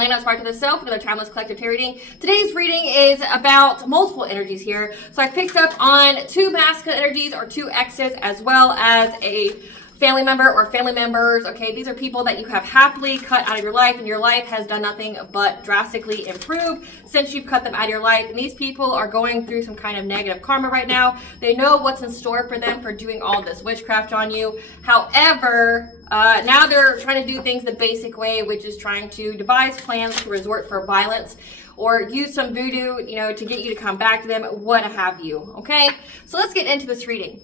Elena, aspiraltotheself, another timeless collective tarot reading. Today's reading is about multiple energies here. So I picked up on 2 masculine energies or 2 exes, as well as a family member or family members. Okay, these are people that you have happily cut out of your life, and your life has done nothing but drastically improve since you've cut them out of your life. And these people are going through some kind of negative karma right now. They know what's in store for them for doing all this witchcraft on you. However, now they're trying to do things the basic way, which is trying to devise plans to resort for violence or use some voodoo, to get you to come back to them, what have you. Okay, so let's get into this reading.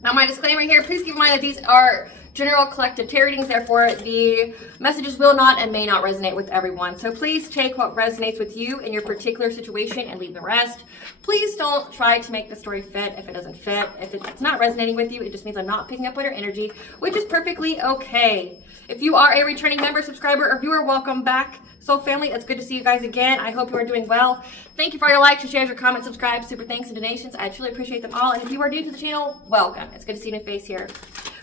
Now, my disclaimer here, please keep in mind that these are general collective tarot readings, therefore the messages will not and may not resonate with everyone. So please take what resonates with you in your particular situation and leave the rest. Please don't try to make the story fit if it doesn't fit. If it's not resonating with you, it just means I'm not picking up on your energy, which is perfectly okay. If you are a returning member, subscriber, or viewer, welcome back. Soul family, it's good to see you guys again. I hope you are doing well. Thank you for your likes, your shares, your comments, subscribe, super thanks, and donations. I truly appreciate them all. And if you are new to the channel, welcome. It's good to see a new face here.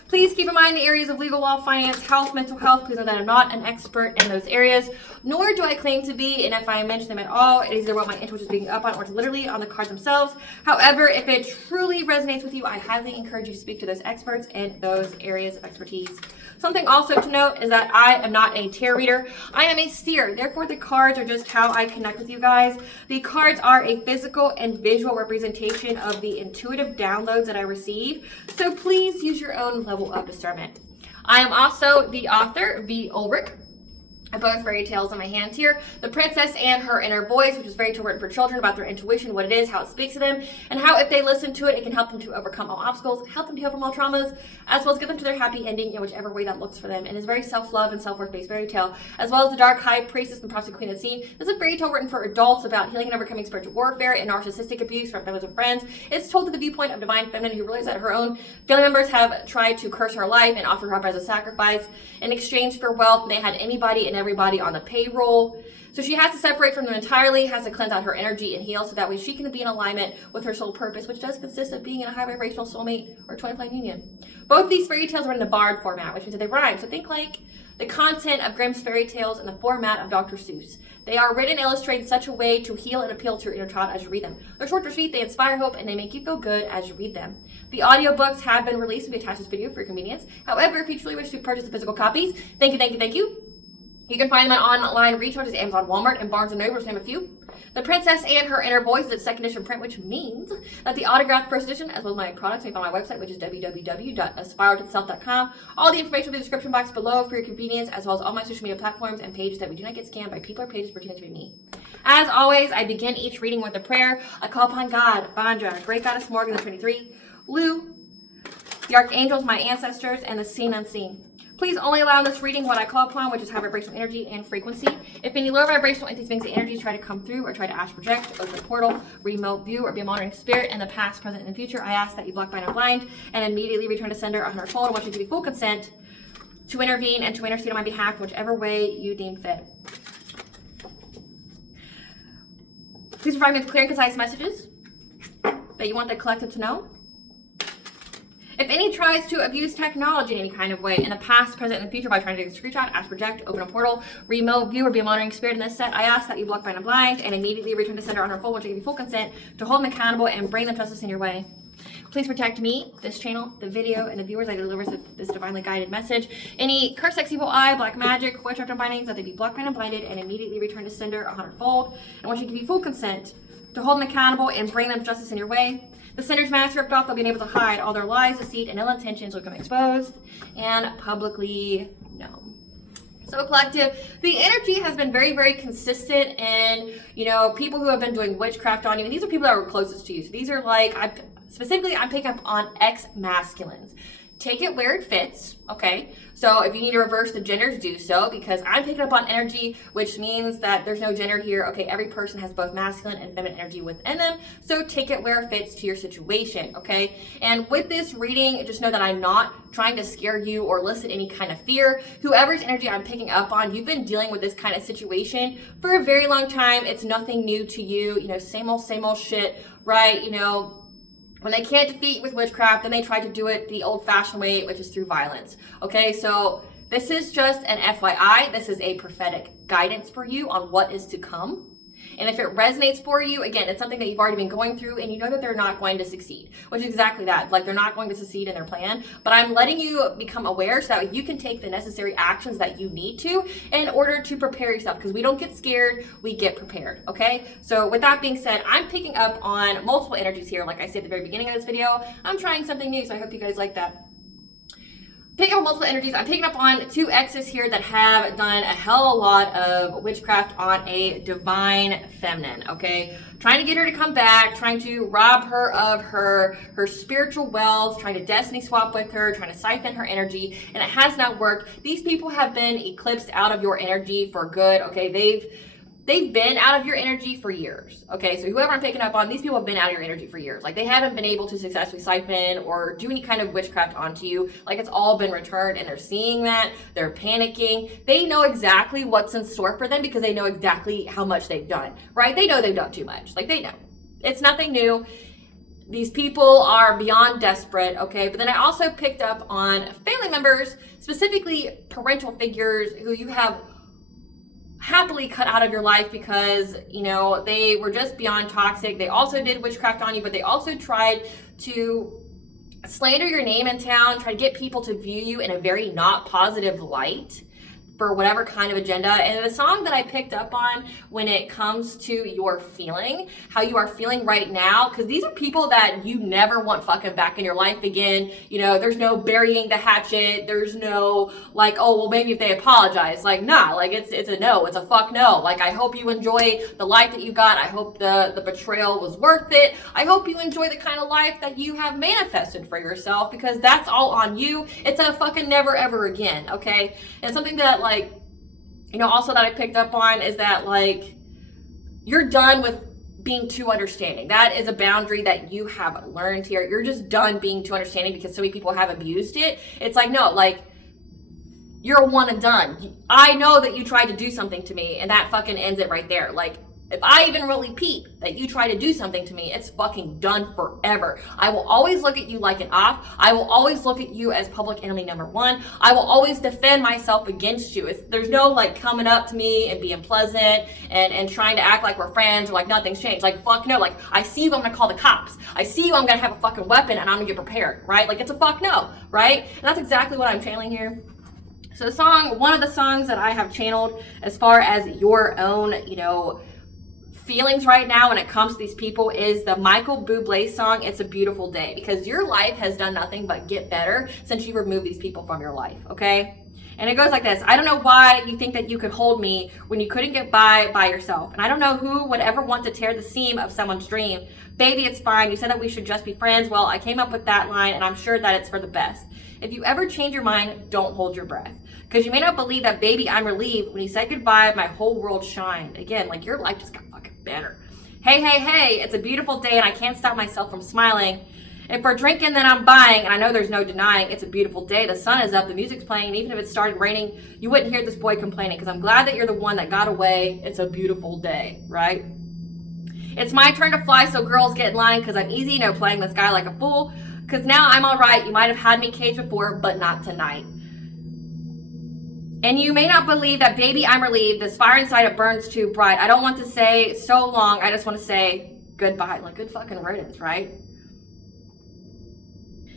Please keep in mind the areas of legal, law, finance, health, mental health. Please know that I'm not an expert in those areas, nor do I claim to be. And if I mention them at all, it is either what my intuition is being up on or it's literally on the cards themselves. However, if it truly resonates with you, I highly encourage you to speak to those experts in those areas of expertise. Something also to note is that I am not a tarot reader. I am a seer. Therefore, the cards are just how I connect with you guys. The cards are a physical and visual representation of the intuitive downloads that I receive. So please use your own level of discernment. I am also the author, V. Ulrich. I have both fairy tales in my hand here. The Princess and Her Inner Voice, which is fairy tale written for children about their intuition, what it is, how it speaks to them, and how if they listen to it, it can help them to overcome all obstacles, help them to heal from all traumas, as well as get them to their happy ending in whichever way that looks for them. And it's very self-love and self-worth based fairy tale, as well as The Dark High Priestess and Prophecy Queen Unseen. This is a fairy tale written for adults about healing and overcoming spiritual warfare and narcissistic abuse from families and friends. It's told through the viewpoint of divine feminine who realized that her own family members have tried to curse her life and offer her up as a sacrifice in exchange for wealth. They had anybody and everybody on the payroll. So she has to separate from them entirely, has to cleanse out her energy and heal so that way she can be in alignment with her soul purpose, which does consist of being in a high vibrational soulmate or twin flame union. Both of these fairy tales are in the barred format, which means that they rhyme. So think like the content of Grimm's fairy tales in the format of Dr. Seuss. They are written and illustrated in such a way to heal and appeal to your inner child as you read them. They're short or sweet, they inspire hope, and they make you feel good as you read them. The audiobooks have been released and be attached to this video for your convenience. However, if you truly wish to purchase the physical copies, thank you. You can find them on online retailers, Amazon, Walmart, and Barnes & Noble, to name a few. The Princess and Her Inner Voice is its second edition print, which means that the autographed first edition, as well as my products, may be on my website, which is www.aspiraltotheself.com. All the information will be in the description box below for your convenience, as well as all my social media platforms and pages that we do not get scammed by people or pages pretending to be me. As always, I begin each reading with a prayer. I call upon God, Bandra, Great Goddess Morgan, the 23, Lu, the archangels, my ancestors, and the seen unseen. Please only allow in this reading what I call upon, which is high vibrational energy and frequency. If any low vibrational entities, things, and energies try to come through or try to astral project, open a portal, remote view, or be a monitoring spirit in the past, present, and the future, I ask that you block, bind, and blind, and immediately return to sender 100-fold. I want you to give me full consent to intervene and to intercede on my behalf, whichever way you deem fit. Please provide me with clear and concise messages that you want the collective to know. If any tries to abuse technology in any kind of way in the past, present, and the future by trying to take a screenshot, astral project, open a portal, remote view, or be a monitoring spirit in this set, I ask that you block, bind, and blind, and immediately return to sender on her full, which will give you full consent to hold them accountable and bring them justice in your way. Please protect me, this channel, the video, and the viewers I deliver this divinely guided message. Any curse, sex, evil eye, black magic, witchcraft, and bindings, that they be blocked, bind, and blinded, and immediately return to sender 100-fold. And once you give you full consent to hold them accountable and bring them justice in your way. The sinner's mask ripped off, they'll be able to hide all their lies, deceit, and ill intentions will become exposed and publicly known. So collective, the energy has been very, very consistent, and people who have been doing witchcraft on you, and these are people that are closest to you. So these are like, I'm picking up on ex-masculines. Take it where it fits, okay? So if you need to reverse the genders, do so, because I'm picking up on energy, which means that there's no gender here. Okay, every person has both masculine and feminine energy within them, so take it where it fits to your situation, okay? And with this reading, just know that I'm not trying to scare you or elicit any kind of fear. Whoever's energy I'm picking up on, you've been dealing with this kind of situation for a very long time. It's nothing new to you, same old shit, right? When they can't defeat with witchcraft, then they try to do it the old-fashioned way, which is through violence. Okay, so This is just an FYI. This is a prophetic guidance for you on what is to come. And if it resonates for you, again, it's something that you've already been going through and you know that they're not going to succeed, which is exactly that. Like, they're not going to succeed in their plan, but I'm letting you become aware so that you can take the necessary actions that you need to in order to prepare yourself, because we don't get scared, we get prepared, okay? So with that being said, I'm picking up on multiple energies here. Like I said at the very beginning of this video, I'm trying something new, so I hope you guys like that. Picking up multiple energies, I'm picking up on two exes here that have done a hell of a lot of witchcraft on a divine feminine, okay? Trying to get her to come back, trying to rob her of her spiritual wealth, trying to destiny swap with her, trying to siphon her energy, and it has not worked. These people have been eclipsed out of your energy for good, okay? They've been out of your energy for years, okay? So whoever I'm picking up on, these people have been out of your energy for years. Like, they haven't been able to successfully siphon or do any kind of witchcraft onto you. Like, it's all been returned, and they're seeing that. They're panicking. They know exactly what's in store for them because they know exactly how much they've done, right? They know they've done too much. Like, they know. It's nothing new. These people are beyond desperate, okay? But then I also picked up on family members, specifically parental figures who you have happily cut out of your life because, you know, they were just beyond toxic. They also did witchcraft on you, but they also tried to slander your name in town, try to get people to view you in a very not positive light for whatever kind of agenda. And the song that I picked up on when it comes to your feeling, how you are feeling right now, because these are people that you never want fucking back in your life again. You know, there's no burying the hatchet. There's no like, oh, well, maybe if they apologize. Like, nah, like it's a no. It's a fuck no. Like, I hope you enjoy the life that you got. I hope the betrayal was worth it. I hope you enjoy the kind of life that you have manifested for yourself, because that's all on you. It's a fucking never ever again, okay? And something that, like, you know, also that I picked up on is that, like, you're done with being too understanding. That is a boundary that you have learned here. You're just done being too understanding because so many people have abused it. It's like, no, like, you're a one and done. I know that you tried to do something to me, and that fucking ends it right there. Like, if I even really peep that you try to do something to me, it's fucking done forever. I will always look at you like an op. I will always look at you as public enemy number one. I will always defend myself against you. There's no, like, coming up to me and being pleasant and trying to act like we're friends or like nothing's changed. Like, fuck no. Like, I see you, I'm gonna call the cops. I see you, I'm gonna have a fucking weapon and I'm gonna get prepared, right? Like, it's a fuck no, right? And that's exactly what I'm channeling here. So one of the songs that I have channeled as far as your own, you know, feelings right now when it comes to these people is the Michael Bublé song, It's a Beautiful Day, because your life has done nothing but get better since you removed these people from your life, okay? And it goes like this: I don't know why you think that you could hold me when you couldn't get by yourself. And I don't know who would ever want to tear the seam of someone's dream. Baby, it's fine. You said that we should just be friends. Well, I came up with that line, and I'm sure that it's for the best. If you ever change your mind, don't hold your breath. Because you may not believe that, baby, I'm relieved. When you said goodbye, my whole world shined. Again, like, your life just got fucking better. Hey, hey, hey, it's a beautiful day, and I can't stop myself from smiling. If we're drinking, then I'm buying, and I know there's no denying it's a beautiful day. The sun is up, the music's playing, and even if it started raining, you wouldn't hear this boy complaining, because I'm glad that you're the one that got away. It's a beautiful day, right? It's my turn to fly, so girls get in line, because I'm easy, no playing this guy like a fool, because now I'm all right. You might have had me caged before, but not tonight. And you may not believe that, baby, I'm relieved. This fire inside, it burns too bright. I don't want to say so long. I just want to say goodbye. Like, good fucking riddance, right?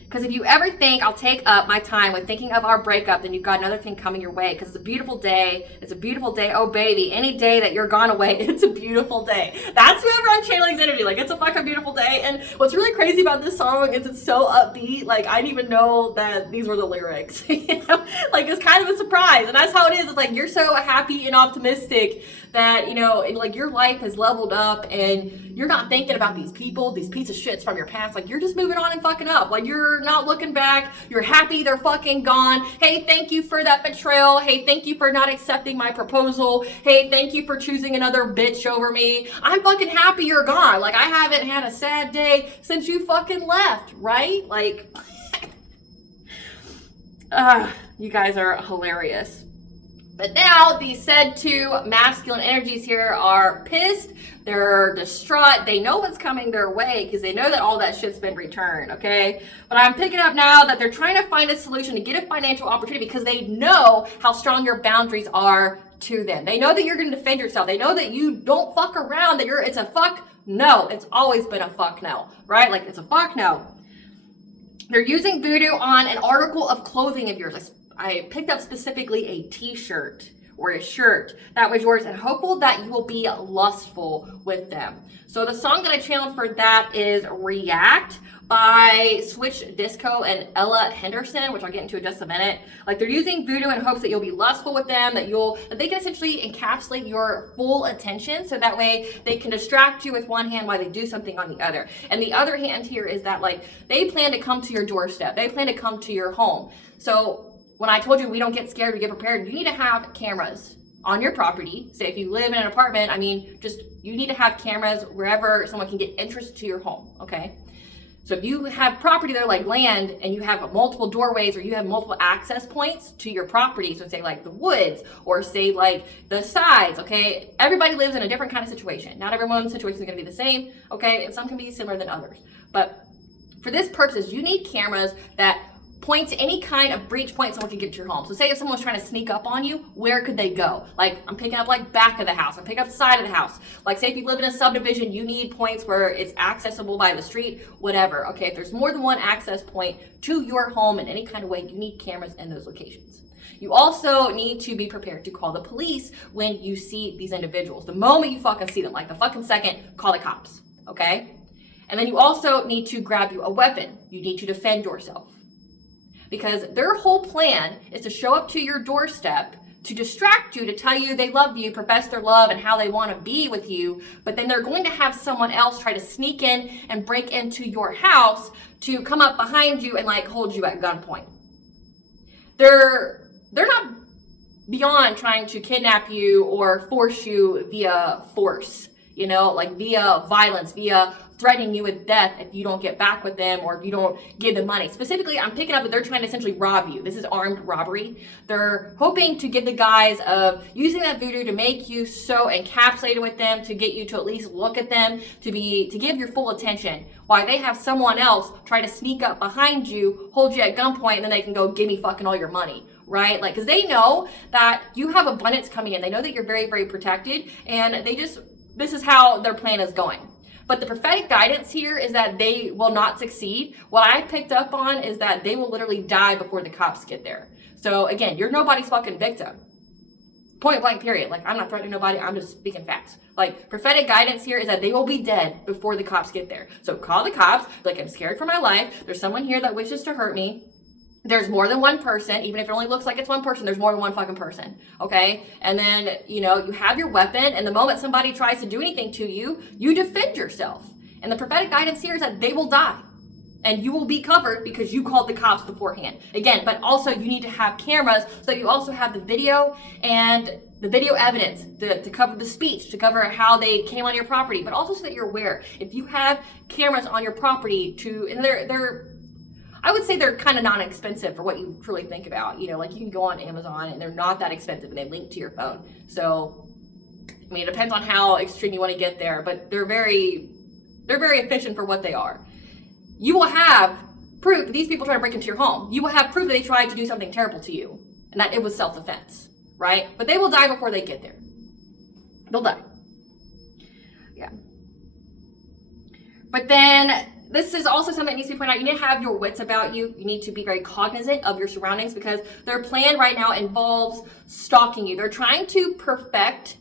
Because if you ever think I'll take up my time with thinking of our breakup, then you've got another thing coming your way. Because it's a beautiful day. It's a beautiful day. Oh, baby, any day that you're gone away, it's a beautiful day. That's whoever I'm channeling's energy. Like, it's a fucking beautiful day. And what's really crazy about this song is it's so upbeat. Like, I didn't even know that these were the lyrics. You know? Like, it's kind of a surprise. And that's how it is. It's like, you're so happy and optimistic that, you know, like, your life has leveled up and you're not thinking about these people, these piece of shits from your past. Like, you're just moving on and fucking up. Like, you're not looking back. You're happy they're fucking gone. Hey, thank you for that betrayal. Hey, thank you for not accepting my proposal. Hey, thank you for choosing another bitch over me. I'm fucking happy you're gone. Like, I haven't had a sad day since you fucking left, right? Like, you guys are hilarious. But now these said two masculine energies here are pissed, they're distraught, they know what's coming their way because they know that all that shit's been returned, okay? But I'm picking up now that they're trying to find a solution to get a financial opportunity because they know how strong your boundaries are to them. They know that you're going to defend yourself. They know that you don't fuck around, that it's a fuck no. It's always been a fuck no, right? Like, it's a fuck no. They're using voodoo on an article of clothing of yours. I picked up specifically a t-shirt or a shirt that was yours and hopeful that you will be lustful with them. So the song that I channeled for that is React by Switch Disco and Ella Henderson, which I'll get into in just a minute. Like, they're using voodoo in hopes that you'll be lustful with them, that they can essentially encapsulate your full attention so that way they can distract you with one hand while they do something on the other. And the other hand here is that, like, they plan to come to your doorstep. They plan to come to your home. So when I told you we don't get scared, we get prepared, you need to have cameras on your property. Say if you live in an apartment, you need to have cameras wherever someone can get interest to your home, okay? So if you have property there, like land, and you have multiple doorways or you have multiple access points to your property, so say like the woods or say like the sides, okay? Everybody lives in a different kind of situation. Not everyone's situation is gonna be the same, okay? And some can be similar than others. But for this purpose, you need cameras that point to any kind of breach point someone can get to your home. So say if someone was trying to sneak up on you, where could they go? Like, I'm picking up like back of the house, I'm picking up side of the house. Like, say if you live in a subdivision, you need points where it's accessible by the street, whatever. Okay, if there's more than one access point to your home in any kind of way, you need cameras in those locations. You also need to be prepared to call the police when you see these individuals. The moment you fucking see them, like the fucking second, call the cops, okay? And then you also need to grab you a weapon. You need to defend yourself. Because their whole plan is to show up to your doorstep, to distract you, to tell you they love you, profess their love and how they want to be with you, but then they're going to have someone else try to sneak in and break into your house to come up behind you and like hold you at gunpoint. They're not beyond trying to kidnap you or force you via force, like via violence, via threatening you with death if you don't get back with them or if you don't give them money. Specifically, I'm picking up that they're trying to essentially rob you. This is armed robbery. They're hoping to give the guise of using that voodoo to make you so encapsulated with them, to get you to at least look at them, to give your full attention, while they have someone else try to sneak up behind you, hold you at gunpoint, and then they can go, give me fucking all your money. Right? Like, because they know that you have abundance coming in. They know that you're very, very protected, and this is how their plan is going. But the prophetic guidance here is that they will not succeed. What I picked up on is that they will literally die before the cops get there. So again, you're nobody's fucking victim. Point blank period. Like, I'm not threatening nobody, I'm just speaking facts. Like, prophetic guidance here is that they will be dead before the cops get there. So call the cops, be like, I'm scared for my life. There's someone here that wishes to hurt me. There's more than one person. Even if it only looks like it's one person, there's more than one fucking person, okay? And then, you have your weapon, and the moment somebody tries to do anything to you, you defend yourself. And the prophetic guidance here is that they will die. And you will be covered because you called the cops beforehand. Again, but also you need to have cameras so that you also have the video and the video evidence to cover the speech, to cover how they came on your property, but also so that you're aware. If you have cameras on your property and I would say they're kind of non-expensive for what you truly think about. Like, you can go on Amazon and they're not that expensive and they link to your phone. So, it depends on how extreme you want to get there, but they're very efficient for what they are. You will have proof that these people try to break into your home. You will have proof that they tried to do something terrible to you and that it was self-defense, right? But they will die before they get there. They'll die. Yeah. But then, this is also something that needs to be pointed out. You need to have your wits about you. You need to be very cognizant of your surroundings because their plan right now involves stalking you. They're trying to perfect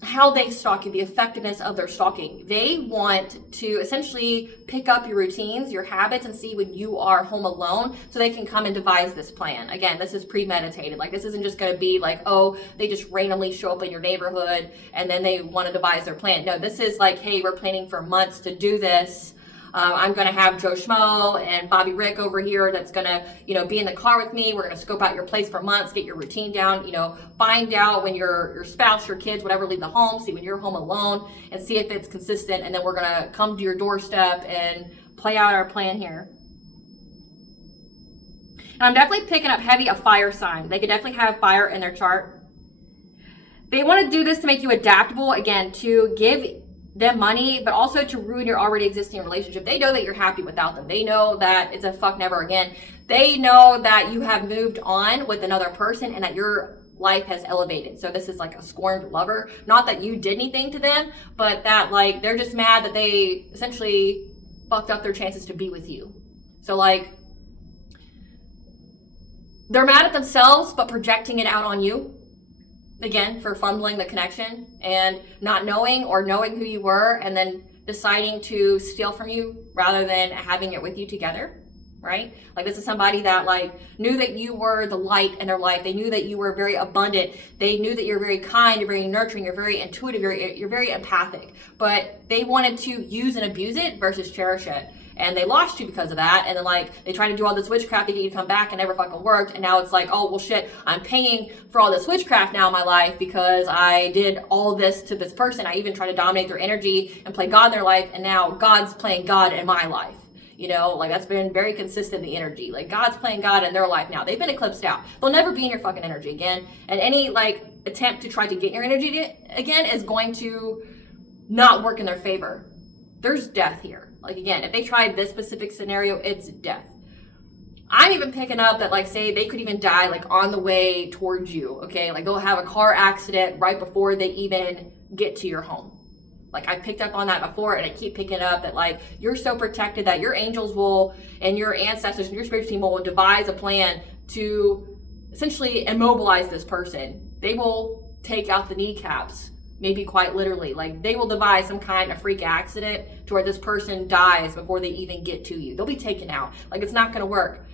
how they stalk you, the effectiveness of their stalking. They want to essentially pick up your routines, your habits, and see when you are home alone so they can come and devise this plan. Again, this is premeditated. Like, this isn't just going to be like, oh, they just randomly show up in your neighborhood and then they want to devise their plan. No, this is like, hey, we're planning for months to do this. I'm going to have Joe Schmo and Bobby Rick over here that's going to, be in the car with me. We're going to scope out your place for months, get your routine down, find out when your spouse, your kids, whatever, leave the home, see when you're home alone, and see if it's consistent. And then we're going to come to your doorstep and play out our plan here. And I'm definitely picking up heavy a fire sign. They could definitely have fire in their chart. They want to do this to make you adaptable, again, to give them money, but also to ruin your already existing relationship. They know that you're happy without them. They know that it's a fuck never again. They know that you have moved on with another person and that your life has elevated. So this is like a scorned lover. Not that you did anything to them, but that like they're just mad that they essentially fucked up their chances to be with you. So like they're mad at themselves, but projecting it out on you. Again, for fumbling the connection and not knowing or knowing who you were and then deciding to steal from you rather than having it with you together, right? Like this is somebody that like knew that you were the light in their life. They knew that you were very abundant. They knew that you're very kind, you're very nurturing, you're very intuitive, you're very empathic, but they wanted to use and abuse it versus cherish it. And they lost you because of that. And then like they tried to do all this witchcraft to get you to come back and never fucking worked. And now it's like, oh well shit, I'm paying for all this witchcraft now in my life because I did all this to this person. I even tried to dominate their energy and play God in their life, and now God's playing God in my life. You know, like that's been very consistent in the energy. Like God's playing God in their life now. They've been eclipsed out. They'll never be in your fucking energy again. And any like attempt to try to get your energy again is going to not work in their favor. There's death here. Like again, if they tried this specific scenario, it's death. I'm even picking up that like say they could even die like on the way towards you, okay? Like they'll have a car accident right before they even get to your home. Like I picked up on that before, and I keep picking up that like you're so protected that your angels will and your ancestors and your spiritual team will devise a plan to essentially immobilize this person. They will take out the kneecaps. Maybe quite literally, like they will devise some kind of freak accident to where this person dies before they even get to you. They'll be taken out. Like it's not going to work.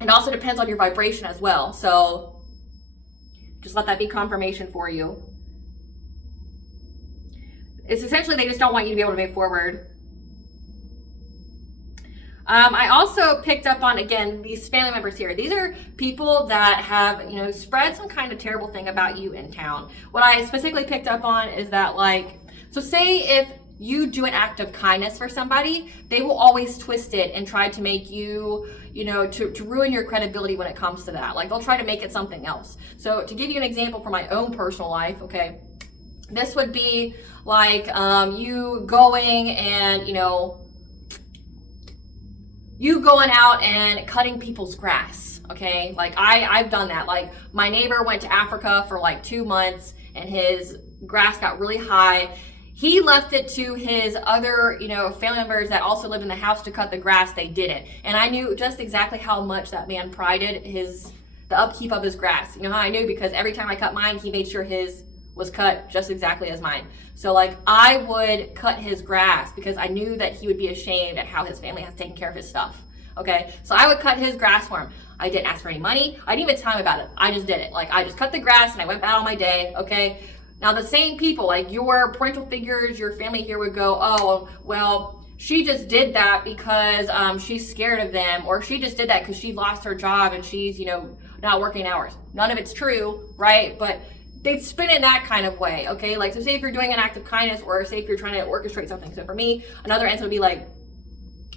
It also depends on your vibration as well. So just let that be confirmation for you. It's essentially they just don't want you to be able to move forward. I also picked up on, again, these family members here. These are people that have, you know, spread some kind of terrible thing about you in town. What I specifically picked up on is that, like, so say if you do an act of kindness for somebody, they will always twist it and try to make you, you know, to ruin your credibility when it comes to that. Like, they'll try to make it something else. So to give you an example from my own personal life, okay, this would be like you going and, you going out and cutting people's grass, okay? Like I've done that. Like my neighbor went to Africa for like 2 months and his grass got really high. He left it to his other, family members that also lived in the house to cut the grass. They didn't. And I knew just exactly how much that man prided the upkeep of his grass. You know how I knew? Because every time I cut mine, he made sure his was cut just exactly as mine. So like I would cut his grass because I knew that he would be ashamed at how his family has taken care of his stuff. Okay, so I would cut his grass for him. I didn't ask for any money. I didn't even tell him about it. I just did it. Like I just cut the grass and I went about on my day. Okay, now the same people, like your parental figures, your family here would go, oh well, she just did that because she's scared of them, or she just did that because she lost her job and she's not working hours. None of it's true, right? But they'd spin it that kind of way, okay? Like, so say if you're doing an act of kindness, or say if you're trying to orchestrate something. So for me, another answer would be like,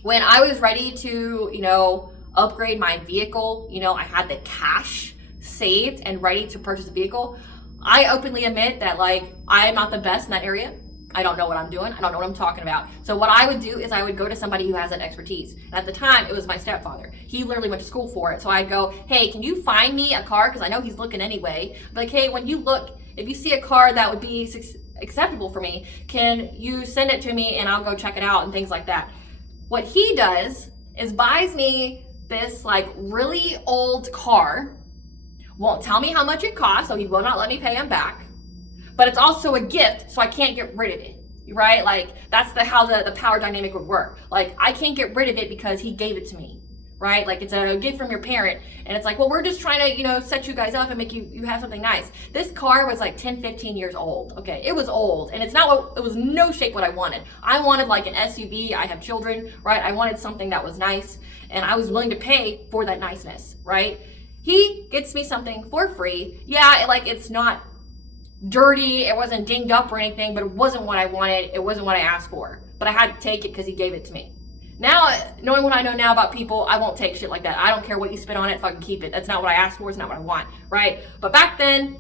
when I was ready to, upgrade my vehicle, I had the cash saved and ready to purchase a vehicle. I openly admit that, like, I am not the best in that area. I don't know what I'm doing. I don't know what I'm talking about. So what I would do is I would go to somebody who has that expertise. And at the time, it was my stepfather. He literally went to school for it. So I'd go, hey, can you find me a car? Because I know he's looking anyway. But like, hey, when you look, if you see a car that would be acceptable for me, can you send it to me and I'll go check it out and things like that. What he does is buys me this like really old car, won't tell me how much it costs, so he will not let me pay him back. But it's also a gift, so I can't get rid of it, right? Like that's how the power dynamic would work. Like I can't get rid of it because he gave it to me, right? Like it's a gift from your parent, and it's like, well, we're just trying to, set you guys up and make you have something nice. This car was like 10, 15 years old, okay? It was old, and it was no shape what I wanted. I wanted like an SUV. I have children, right? I wanted something that was nice, and I was willing to pay for that niceness, right? He gets me something for free. Yeah, it's not dirty, it wasn't dinged up or anything, but it wasn't what I wanted, it wasn't what I asked for. But I had to take it because he gave it to me. Now, knowing what I know now about people, I won't take shit like that. I don't care what you spit on it, fucking keep it. That's not what I asked for, it's not what I want, right? But back then,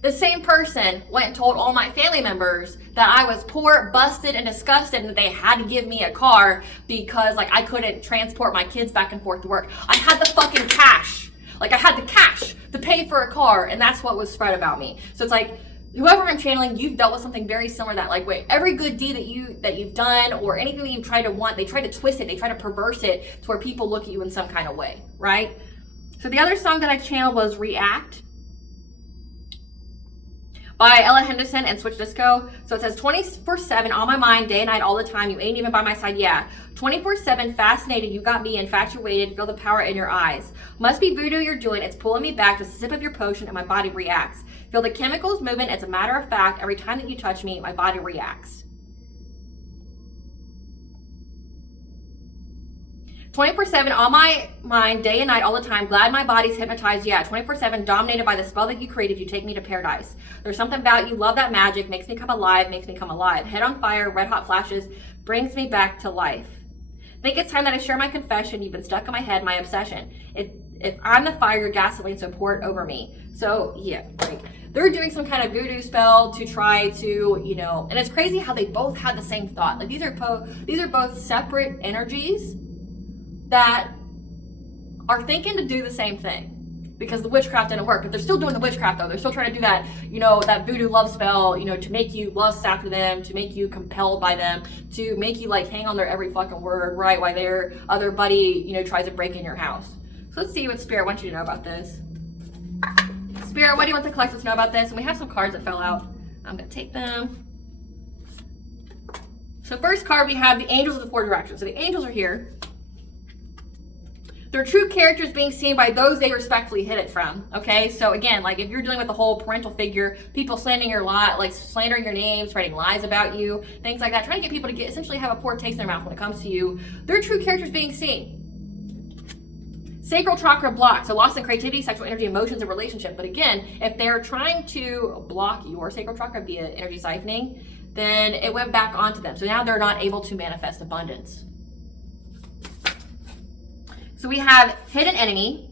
the same person went and told all my family members that I was poor, busted, and disgusted, and that they had to give me a car because like I couldn't transport my kids back and forth to work. I had the fucking cash. Like I had the cash to pay for a car, and that's what was spread about me. So it's like, whoever I'm channeling, you've dealt with something very similar to that. Like, wait, every good deed that you've done or anything that you've tried to want, they try to twist it, they try to perverse it to where people look at you in some kind of way, right? So the other song that I channeled was React by Ella Henderson and Switch Disco. So it says 24/7 on my mind, day and night, all the time. You ain't even by my side, yeah. 24/7 fascinated, you got me infatuated. Feel the power in your eyes. Must be voodoo you're doing. It's pulling me back. Just a sip of your potion and my body reacts. Feel the chemicals moving. It's a matter of fact. Every time that you touch me, my body reacts. 24/7 on my mind, day and night, all the time. Glad my body's hypnotized, yeah. 24/7 dominated by the spell that you created. You take me to paradise. There's something about you. Love that magic. Makes me come alive. Makes me come alive. Head on fire. Red hot flashes. Brings me back to life. Think it's time that I share my confession. You've been stuck in my head. My obsession. If I'm the fire, you're gasoline, so pour it over me. So yeah, like they're doing some kind of voodoo spell to try to, you know, and it's crazy how they both had the same thought. Like these are both separate energies that are thinking to do the same thing because the witchcraft didn't work, but they're still doing the witchcraft though. They're still trying to do that, you know, that voodoo love spell, you know, to make you lust after them, to make you compelled by them, to make you like hang on their every fucking word, right? While their other buddy, you know, tries to break in your house. So let's see what Spirit wants you to know about this. Spirit, what do you want the collectors to know about this? And we have some cards that fell out. I'm gonna take them. So first card, we have the Angels of the Four Directions. So the angels are here. They're true characters being seen by those they respectfully hid it from. Okay, so again, like if you're dealing with the whole parental figure, people slandering your lot, like slandering your name, spreading lies about you, things like that, trying to get people to essentially have a poor taste in their mouth when it comes to you, they're true characters being seen. Sacral chakra blocked, so loss in creativity, sexual energy, emotions, and relationship. But again, if they're trying to block your sacral chakra via energy siphoning, then it went back onto them. So now they're not able to manifest abundance. So we have hidden enemy,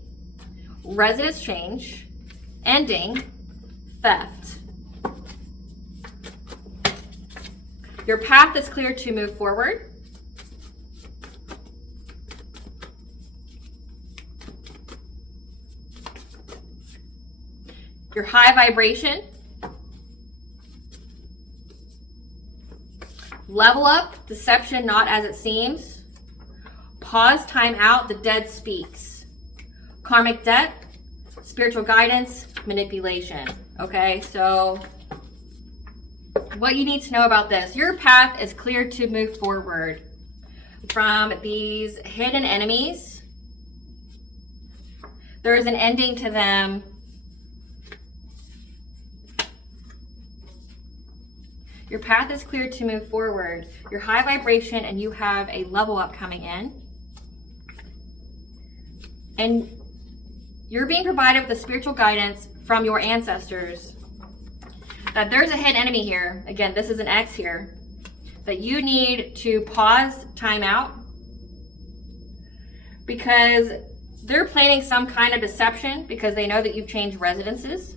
residence change, ending, theft. Your path is clear to move forward. Your high vibration. Level up, deception not as it seems. Pause, time out, the dead speaks. Karmic debt, spiritual guidance, manipulation. Okay, so what you need to know about this. Your path is clear to move forward from these hidden enemies. There is an ending to them. Your path is clear to move forward. Your high vibration and you have a level up coming in. And you're being provided with the spiritual guidance from your ancestors that there's a hidden enemy here. Again, this is an X here. That you need to pause, time out. Because they're planning some kind of deception because they know that you've changed residences.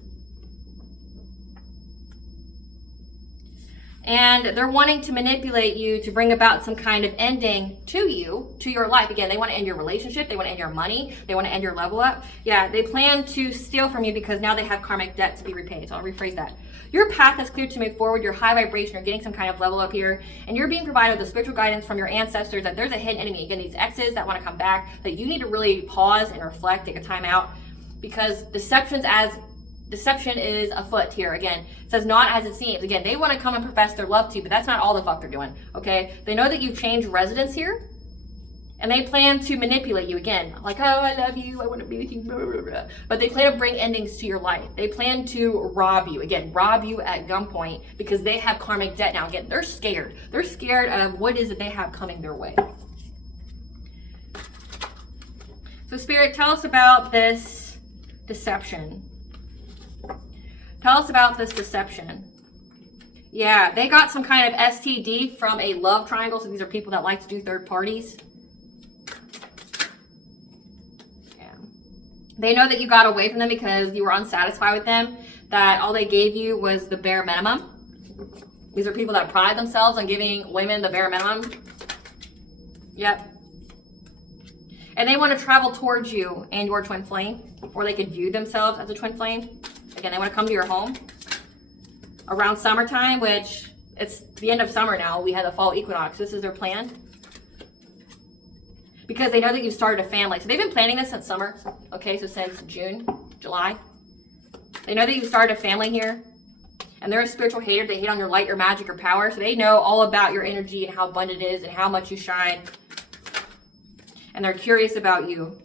And they're wanting to manipulate you to bring about some kind of ending to you, to your life. Again, they want to end your relationship. They want to end your money. They want to end your level up. Yeah, they plan to steal from you because now they have karmic debt to be repaid. So I'll rephrase that. Your path is clear to move forward. Your high vibration, you're getting some kind of level up here. And you're being provided with the spiritual guidance from your ancestors that there's a hidden enemy. Again, these exes that want to come back, that you need to really pause and reflect, take a time out. Because deception is afoot here. Again, it says not as it seems. Again, they want to come and profess their love to you, but that's not all the fuck they're doing, okay? They know that you've changed residence here, and they plan to manipulate you again. Like, oh, I love you, I want to be with you, blah, blah, blah. But they plan to bring endings to your life. They plan to rob you. Again, rob you at gunpoint because they have karmic debt now. Again, they're scared. They're scared of what is it they have coming their way. So Spirit, tell us about this deception. Tell us about this deception. Yeah, they got some kind of STD from a love triangle. So these are people that like to do third parties. Yeah. They know that you got away from them because you were unsatisfied with them, that all they gave you was the bare minimum. These are people that pride themselves on giving women the bare minimum. Yep. And they want to travel towards you and your twin flame, or they could view themselves as a twin flame. Again, they want to come to your home around summertime, which it's the end of summer now. We had the fall equinox. This is their plan. Because they know that you started a family. So they've been planning this since summer. Okay, so since June, July. They know that you started a family here. And they're a spiritual hater. They hate on your light, your magic, your power. So they know all about your energy and how abundant it is and how much you shine. And they're curious about you.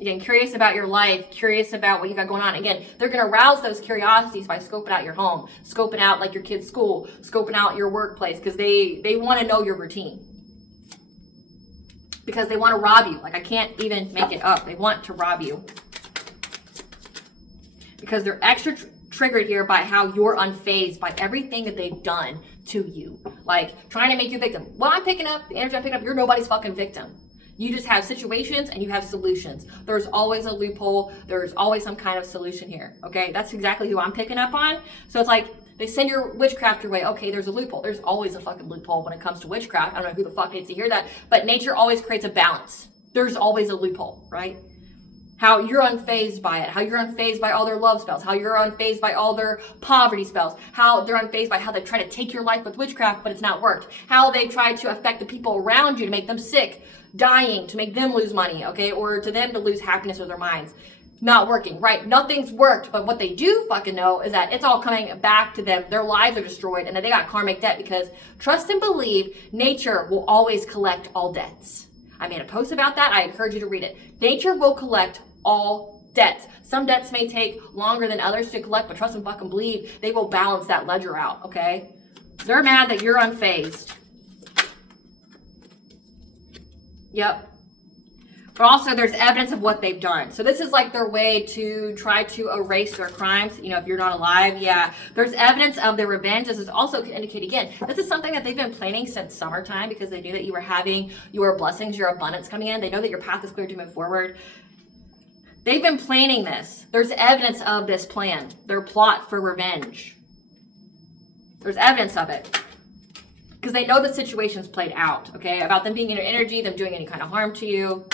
Again, curious about your life, curious about what you got going on. Again, they're going to arouse those curiosities by scoping out your home, scoping out like your kid's school, scoping out your workplace, because they want to know your routine. Because they want to rob you. Like, I can't even make it up. They want to rob you. Because they're extra triggered here by how you're unfazed by everything that they've done to you. Like, trying to make you a victim. What I'm picking up, the energy I'm picking up, you're nobody's fucking victim. You just have situations and you have solutions. There's always a loophole. There's always some kind of solution here. Okay, that's exactly who I'm picking up on. So it's like they send your witchcraft your way. Okay, there's a loophole. There's always a fucking loophole when it comes to witchcraft. I don't know who the fuck needs to hear that, but nature always creates a balance. There's always a loophole, right? How you're unfazed by it, how you're unfazed by all their love spells, how you're unfazed by all their poverty spells, how they're unfazed by how they try to take your life with witchcraft, but it's not worked, how they try to affect the people around you to make them sick, dying, to make them lose money, okay, or to them to lose happiness with their minds. Not working, right? Nothing's worked, but what they do fucking know is that it's all coming back to them. Their lives are destroyed and that they got karmic debt because trust and believe nature will always collect all debts. I made a post about that. I encourage you to read it. Nature will collect all debts. Some debts may take longer than others to collect, but trust and fucking believe they will balance that ledger out, okay? They're mad that you're unfazed. Yep. But also there's evidence of what they've done. So this is like their way to try to erase their crimes. You know, if you're not alive, yeah. There's evidence of their revenge. This is also indicating, again, this is something that they've been planning since summertime because they knew that you were having your blessings, your abundance coming in. They know that your path is clear to move forward. They've been planning this. There's evidence of this plan. Their plot for revenge. There's evidence of it. Because they know the situation's played out, okay? About them being in your energy, them doing any kind of harm to you.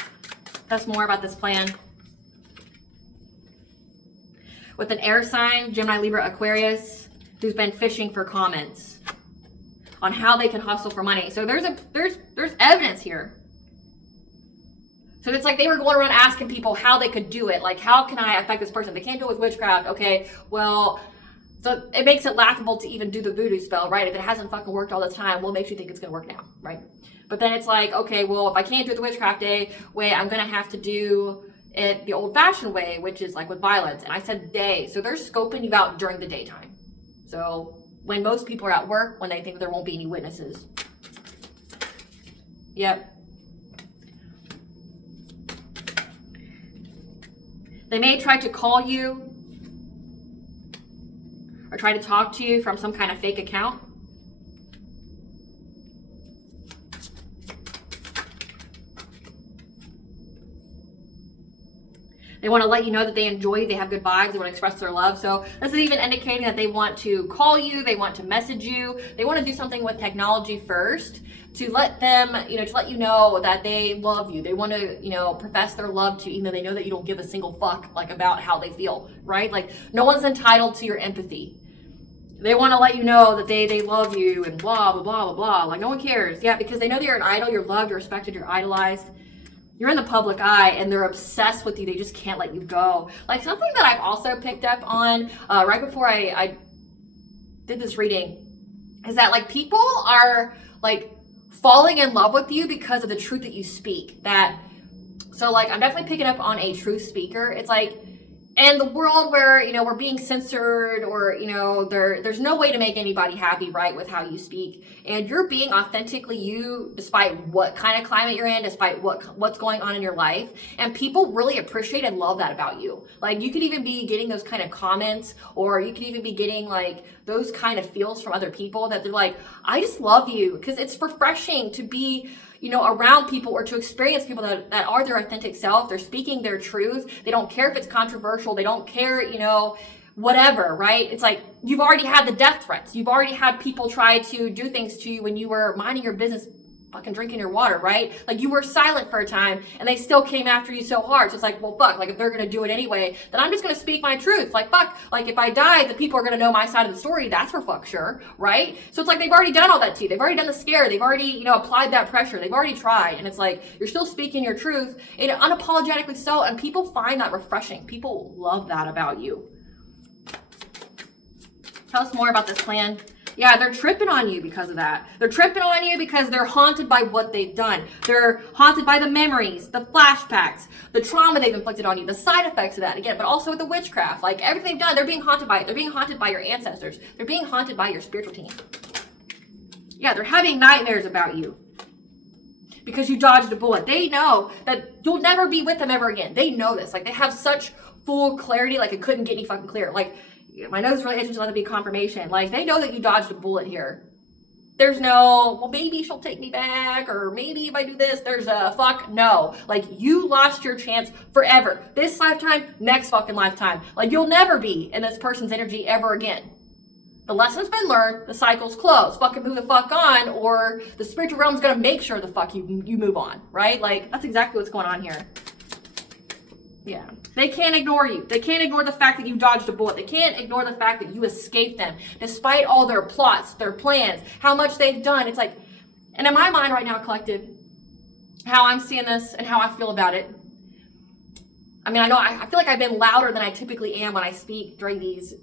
That's more about this plan. With an air sign, Gemini, Libra, Aquarius, who's been fishing for comments on how they can hustle for money. So there's evidence here. So it's like they were going around asking people how they could do it. Like, how can I affect this person? They can't do it with witchcraft. Okay, well, so it makes it laughable to even do the voodoo spell, right? If it hasn't fucking worked all the time, what makes you think it's going to work now, right? But then it's like, okay, well, if I can't do it the witchcraft way, I'm going to have to do it the old-fashioned way, which is like with violence. And I said day. So they're scoping you out during the daytime. So when most people are at work, when they think there won't be any witnesses. Yep. They may try to call you or try to talk to you from some kind of fake account. They want to let you know that they enjoy you, they have good vibes, they want to express their love. So this is even indicating that they want to call you, they want to message you, they want to do something with technology first to let them, to let you know that they love you. They want to, profess their love to you, even though they know that you don't give a single fuck, like, about how they feel, right? Like, no one's entitled to your empathy. They want to let you know that they love you and blah, blah, blah, blah, blah. Like, no one cares. Yeah, because they know that you're an idol, you're loved, you're respected, you're idolized. You're in the public eye and they're obsessed with you. They just can't let you go. Like, something that I've also picked up on right before I did this reading is that, like, people are, like, falling in love with you because of the truth that you speak. So, like, I'm definitely picking up on a truth speaker. It's like, in the world where, we're being censored or, there's no way to make anybody happy, right, with how you speak. And you're being authentically you despite what kind of climate you're in, despite what's going on in your life. And people really appreciate and love that about you. Like, you could even be getting those kind of comments, or you could even be getting, like, those kind of feels from other people, that they're like, I just love you, because it's refreshing to be, around people or to experience people that are their authentic self. They're speaking their truth. They don't care if it's controversial. They don't care, whatever, right? It's like, you've already had the death threats. You've already had people try to do things to you when you were minding your business, fucking drinking your water, right? Like, you were silent for a time and they still came after you so hard. So it's like, well, fuck, like, if they're going to do it anyway, then I'm just going to speak my truth. Like, fuck, like, if I die, the people are going to know my side of the story. That's for fuck sure, right? So it's like, they've already done all that to you. They've already done the scare. They've already, applied that pressure. They've already tried. And it's like, you're still speaking your truth, and unapologetically so. And people find that refreshing. People love that about you. Tell us more about this plan. Yeah, they're tripping on you because of that. They're tripping on you because they're haunted by what they've done. They're haunted by the memories, the flashbacks, the trauma they've inflicted on you, the side effects of that, again, but also with the witchcraft. Like, everything they've done, they're being haunted by it. They're being haunted by your ancestors. They're being haunted by your spiritual team. Yeah, they're having nightmares about you because you dodged a bullet. They know that you'll never be with them ever again. They know this. Like, they have such full clarity, like, it couldn't get any fucking clearer. Like, my nose really itches to let it be confirmation. Like, they know that you dodged a bullet here. There's no, well, maybe she'll take me back, or maybe if I do this, there's a fuck no. Like, you lost your chance forever. This lifetime, next fucking lifetime. Like, you'll never be in this person's energy ever again. The lesson's been learned, the cycle's closed. Fucking move the fuck on, or the spiritual realm's gonna make sure the fuck you move on, right? Like, that's exactly what's going on here. Yeah. They can't ignore you. They can't ignore the fact that you dodged a bullet. They can't ignore the fact that you escaped them, despite all their plots, their plans, how much they've done. It's like, and in my mind right now, collective, how I'm seeing this and how I feel about it. I mean, I feel like I've been louder than I typically am when I speak during these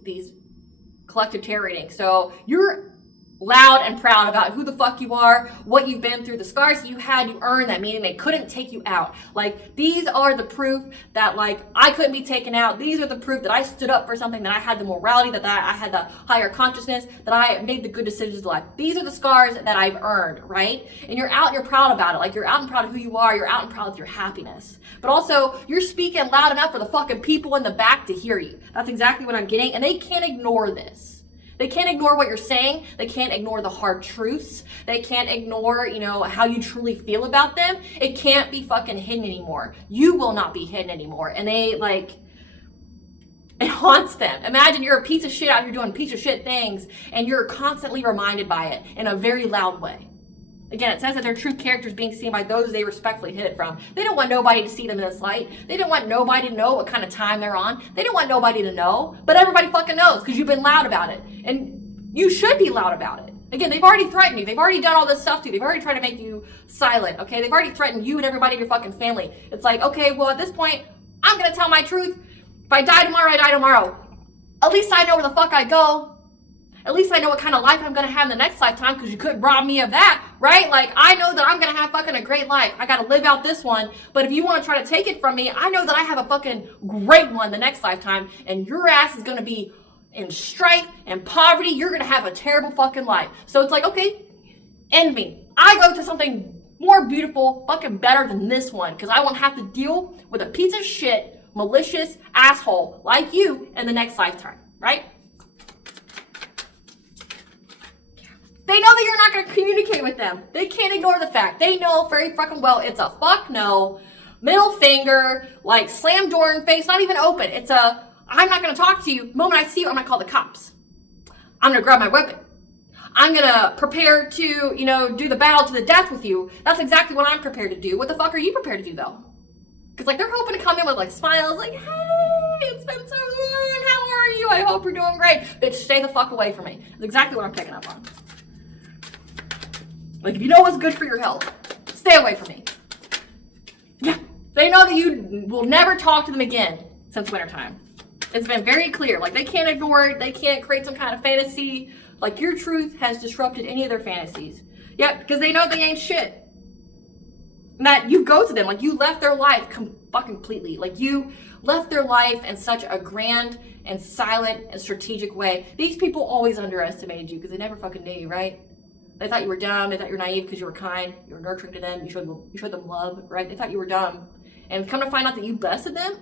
collective tarot readings. So you're loud and proud about who the fuck you are, what you've been through, the scars that you had, you earned that, meaning they couldn't take you out. Like, these are the proof that, like, I couldn't be taken out. These are the proof that I stood up for something, that I had the morality, that I had the higher consciousness, that I made the good decisions in life. These are the scars that I've earned, right? And you're out and you're proud about it. Like, you're out and proud of who you are. You're out and proud of your happiness. But also, you're speaking loud enough for the fucking people in the back to hear you. That's exactly what I'm getting. And they can't ignore this. They can't ignore what you're saying. They can't ignore the hard truths. They can't ignore, how you truly feel about them. It can't be fucking hidden anymore. You will not be hidden anymore. And it haunts them. Imagine you're a piece of shit out here doing piece of shit things, and you're constantly reminded by it in a very loud way. Again, it says that their true character is being seen by those they respectfully hid it from. They don't want nobody to see them in this light. They don't want nobody to know what kind of time they're on. They don't want nobody to know. But everybody fucking knows because you've been loud about it. And you should be loud about it. Again, they've already threatened you. They've already done all this stuff to you. They've already tried to make you silent, okay? They've already threatened you and everybody in your fucking family. It's like, okay, well, at this point, I'm going to tell my truth. If I die tomorrow, I die tomorrow. At least I know where the fuck I go. At least I know what kind of life I'm going to have in the next lifetime, because you couldn't rob me of that, right? Like, I know that I'm going to have fucking a great life. I got to live out this one. But if you want to try to take it from me, I know that I have a fucking great one the next lifetime, and your ass is going to be in strife and poverty. You're going to have a terrible fucking life. So it's like, okay, end me. I go to something more beautiful, fucking better than this one, because I won't have to deal with a piece of shit, malicious asshole like you in the next lifetime, right? They know that you're not going to communicate with them. They can't ignore the fact. They know very fucking well it's a fuck no, middle finger, like slam door in face, not even open. It's a, I'm not going to talk to you. The moment I see you, I'm going to call the cops. I'm going to grab my weapon. I'm going to prepare to, do the battle to the death with you. That's exactly what I'm prepared to do. What the fuck are you prepared to do, though? Because, they're hoping to come in with, smiles, hey, it's been so long. How are you? I hope you're doing great. Bitch, stay the fuck away from me. That's exactly what I'm picking up on. If you know what's good for your health, stay away from me. Yeah, they know that you will never talk to them again since wintertime. It's been very clear. They can't ignore it. They can't create some kind of fantasy. Your truth has disrupted any of their fantasies. Yep, because they know they ain't shit. And that you go to them, you left their life fucking completely. You left their life in such a grand and silent and strategic way. These people always underestimated you because they never fucking knew you, right? They thought you were dumb. They thought you were naive because you were kind. You were nurturing to them. You showed them love, right? They thought you were dumb. And come to find out that you bested them,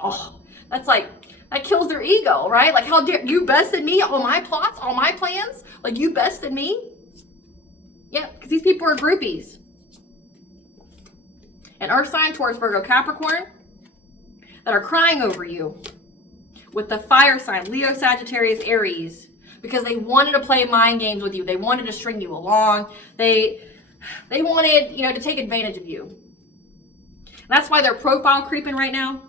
That's like, that kills their ego, right? Like, how dare you bested me, all my plots, all my plans? Like, you bested me? Yeah, because these people are groupies. And Earth sign, Taurus, Virgo, Capricorn, that are crying over you. With the fire sign, Leo, Sagittarius, Aries, because they wanted to play mind games with you. They wanted to string you along. They wanted, you know, to take advantage of you. And that's why they're profile creeping right now,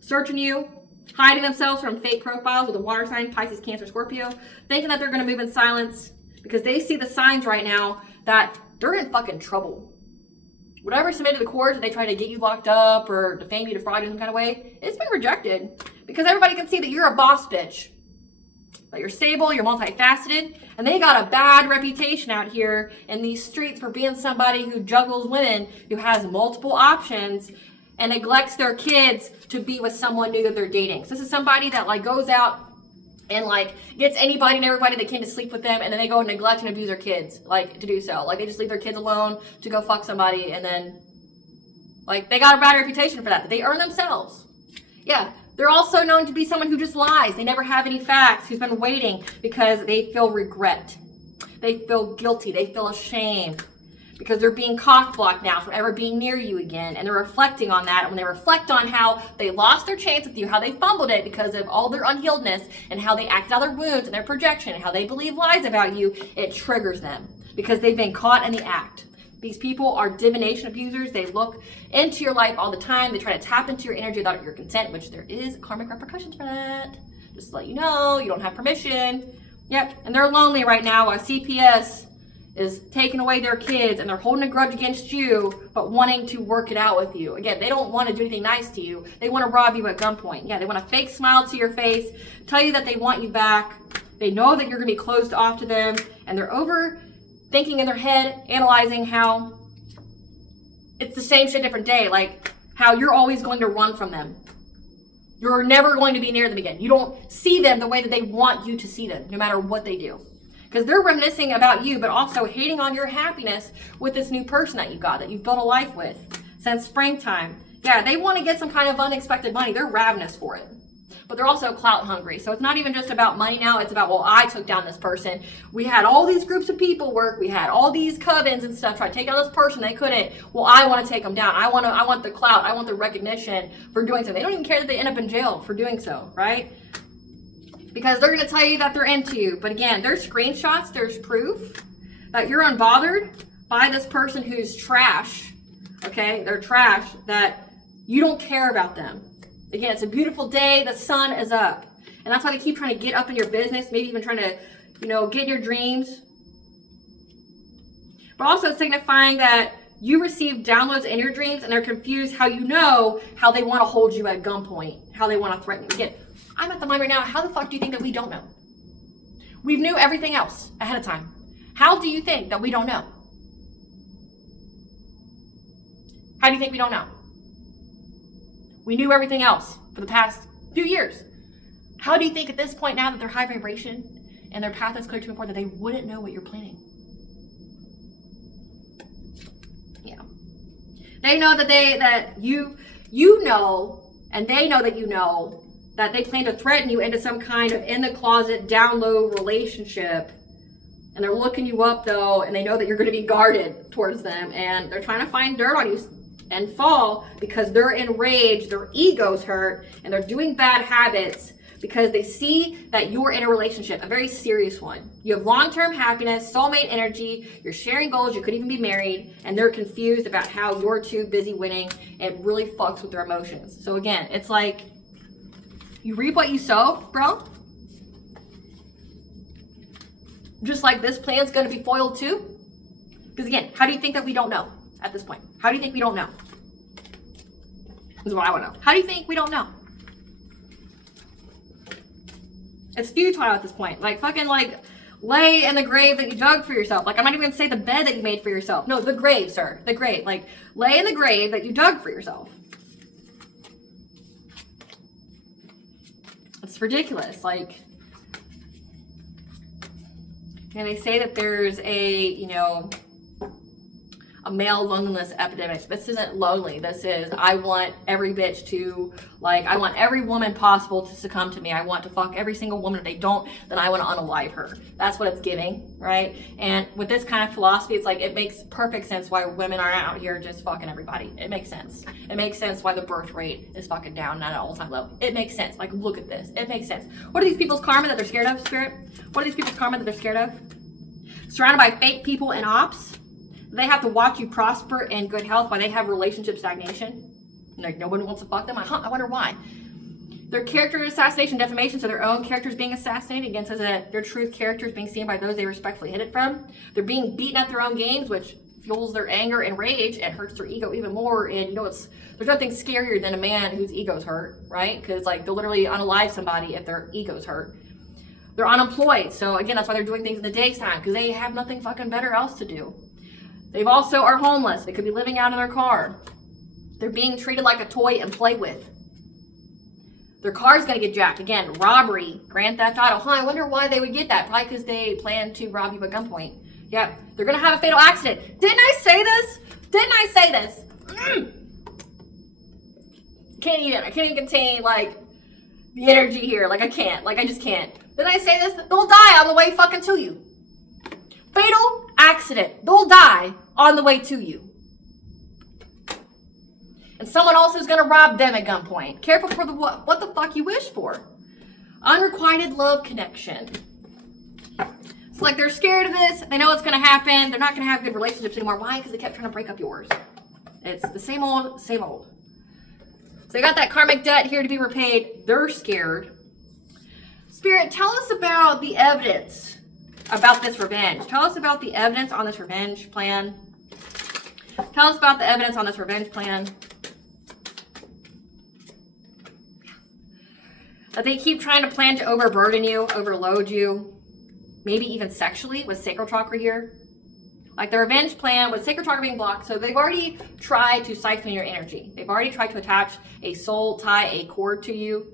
searching you, hiding themselves from fake profiles with a water sign, Pisces, Cancer, Scorpio, thinking that they're going to move in silence because they see the signs right now that they're in fucking trouble. Whatever submitted to the court, they try to get you locked up or defame you, defraud you in some kind of way, it's been rejected because everybody can see that you're a boss bitch. That you're stable, you're multifaceted, and they got a bad reputation out here in these streets for being somebody who juggles women, who has multiple options, and neglects their kids to be with someone new that they're dating. So this is somebody that like goes out and like gets anybody and everybody that can to sleep with them, and then they go and neglect and abuse their kids, like to do so. Like they just leave their kids alone to go fuck somebody, and then like they got a bad reputation for that they earn themselves. Yeah. They're also known to be someone who just lies. They never have any facts, who's been waiting because they feel regret. They feel guilty. They feel ashamed because they're being cock-blocked now from ever being near you again. And they're reflecting on that. And when they reflect on how they lost their chance with you, how they fumbled it because of all their unhealedness and how they acted out their wounds and their projection and how they believe lies about you, it triggers them because they've been caught in the act. These people are divination abusers. They look into your life all the time. They try to tap into your energy without your consent, which there is karmic repercussions for that. Just to let you know, you don't have permission. Yep, and they're lonely right now while CPS is taking away their kids and they're holding a grudge against you, but wanting to work it out with you. Again, they don't want to do anything nice to you. They want to rob you at gunpoint. Yeah, they want a fake smile to your face, tell you that they want you back. They know that you're going to be closed off to them, and they're thinking in their head, analyzing how it's the same shit, different day. Like how you're always going to run from them. You're never going to be near them again. You don't see them the way that they want you to see them, no matter what they do. Because they're reminiscing about you, but also hating on your happiness with this new person that you got, that you've built a life with since springtime. Yeah, they want to get some kind of unexpected money. They're ravenous for it. But they're also clout hungry. So it's not even just about money now. It's about, well, I took down this person. We had all these groups of people work. We had all these covens and stuff try to take down this person. They couldn't. Well, I want to take them down. I want the clout. I want the recognition for doing so. They don't even care that they end up in jail for doing so, right? Because they're going to tell you that they're into you. But again, there's screenshots. There's proof that you're unbothered by this person who's trash. Okay? They're trash, that you don't care about them. Again, it's a beautiful day. The sun is up. And that's why they keep trying to get up in your business, maybe even trying to, get in your dreams. But also signifying that you receive downloads in your dreams and they're confused how how they want to hold you at gunpoint, how they want to threaten you. Again, I'm at the mind right now, how the fuck do you think that we don't know? We knew everything else ahead of time. How do you think that we don't know? How do you think we don't know? We knew everything else for the past few years. How do you think at this point now that they're high vibration and their path is clear to and forth that they wouldn't know what you're planning? Yeah. They know that you know, and they know that you know that they plan to threaten you into some kind of in the closet, down low relationship. And they're looking you up though, and they know that you're going to be guarded towards them, and they're trying to find dirt on you and fall because they're enraged, their ego's hurt, and they're doing bad habits because they see that you're in a relationship, a very serious one. You have long-term happiness, soulmate energy, you're sharing goals, you could even be married, and they're confused about how you're too busy winning. It really fucks with their emotions. So again, it's like you reap what you sow, bro. Just like this plan's gonna be foiled too. Because again, how do you think that we don't know at this point? How do you think we don't know? This is what I want to know. How do you think we don't know? It's futile at this point. Like fucking lay in the grave that you dug for yourself. Like I'm not even gonna say the bed that you made for yourself. No, the grave, sir. The grave. Like lay in the grave that you dug for yourself. It's ridiculous. Like, and they say that there's a, a male loneliness epidemic. This isn't lonely. This is, I want every bitch to, like, I want every woman possible to succumb to me. I want to fuck every single woman. If they don't, then I want to unalive her. That's what it's giving, right? And with this kind of philosophy, it's like, it makes perfect sense why women are out here just fucking everybody. It makes sense. It makes sense why the birth rate is fucking down at an all-time low. It makes sense. Like, look at this. It makes sense. What are these people's karma that they're scared of, Spirit? What are these people's karma that they're scared of? Surrounded by fake people and ops. They have to watch you prosper in good health while they have relationship stagnation. Like, nobody wants to fuck them. I wonder why. Their character assassination, defamation, so their own characters being assassinated. Again, says that their truth character is being seen by those they respectfully hid it from. They're being beaten at their own games, which fuels their anger and rage and hurts their ego even more. And you know, there's nothing scarier than a man whose ego's hurt, right? Because like, they'll literally unalive somebody if their ego's hurt. They're unemployed. So again, that's why they're doing things in the daytime, because they have nothing fucking better else to do. They also are homeless. They could be living out in their car. They're being treated like a toy and played with. Their car's going to get jacked. Again, robbery, grand theft auto. I wonder why they would get that. Probably because they plan to rob you at gunpoint. Yeah, they're going to have a fatal accident. Didn't I say this? Didn't I say this? Can't even contain, like, the energy here. Like, I can't. Like, I just can't. Didn't I say this? They'll die on the way fucking to you. Fatal accident. They'll die on the way to you. And someone else is going to rob them at gunpoint. Careful for the what the fuck you wish for. Unrequited love connection. It's like they're scared of this. They know what's going to happen. They're not going to have good relationships anymore. Why? Because they kept trying to break up yours. It's the same old, same old. So they got that karmic debt here to be repaid. They're scared. Spirit, tell us about the evidence about this revenge. Tell us about the evidence on this revenge plan. Tell us about the evidence on this revenge plan. That they keep trying to plan to overburden you, overload you, maybe even sexually with sacral chakra here. Like the revenge plan with sacral chakra being blocked. So they've already tried to siphon your energy. They've already tried to attach a soul tie, a cord to you.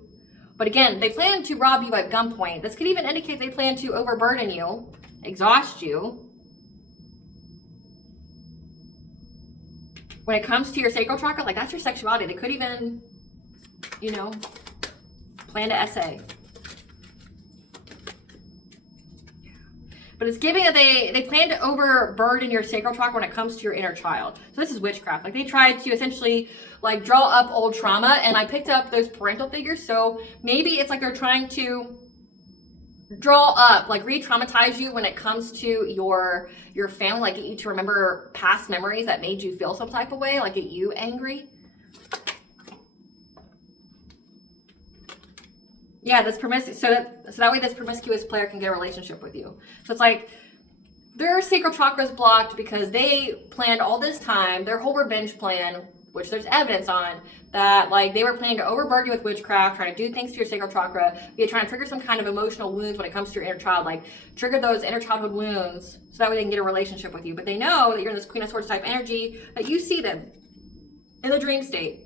But again, they plan to rob you at gunpoint. This could even indicate they plan to overburden you, exhaust you. When it comes to your sacral chakra, like that's your sexuality. They could even, you know, plan to essay. But it's giving that they plan to overburden your sacral chakra when it comes to your inner child. So this is witchcraft. Like they tried to essentially like draw up old trauma, and I picked up those parental figures. So maybe it's like they're trying to draw up, like re-traumatize you when it comes to your family, like get you to remember past memories that made you feel some type of way, like get you angry. Yeah, this so that way this promiscuous player can get a relationship with you. So it's like their sacral chakra is blocked because they planned all this time, their whole revenge plan, which there's evidence on, that like they were planning to overburden you with witchcraft, trying to do things to your sacral chakra, trying to trigger some kind of emotional wounds when it comes to your inner child, like trigger those inner childhood wounds so that way they can get a relationship with you. But they know that you're in this Queen of Swords type energy, that you see them in the dream state.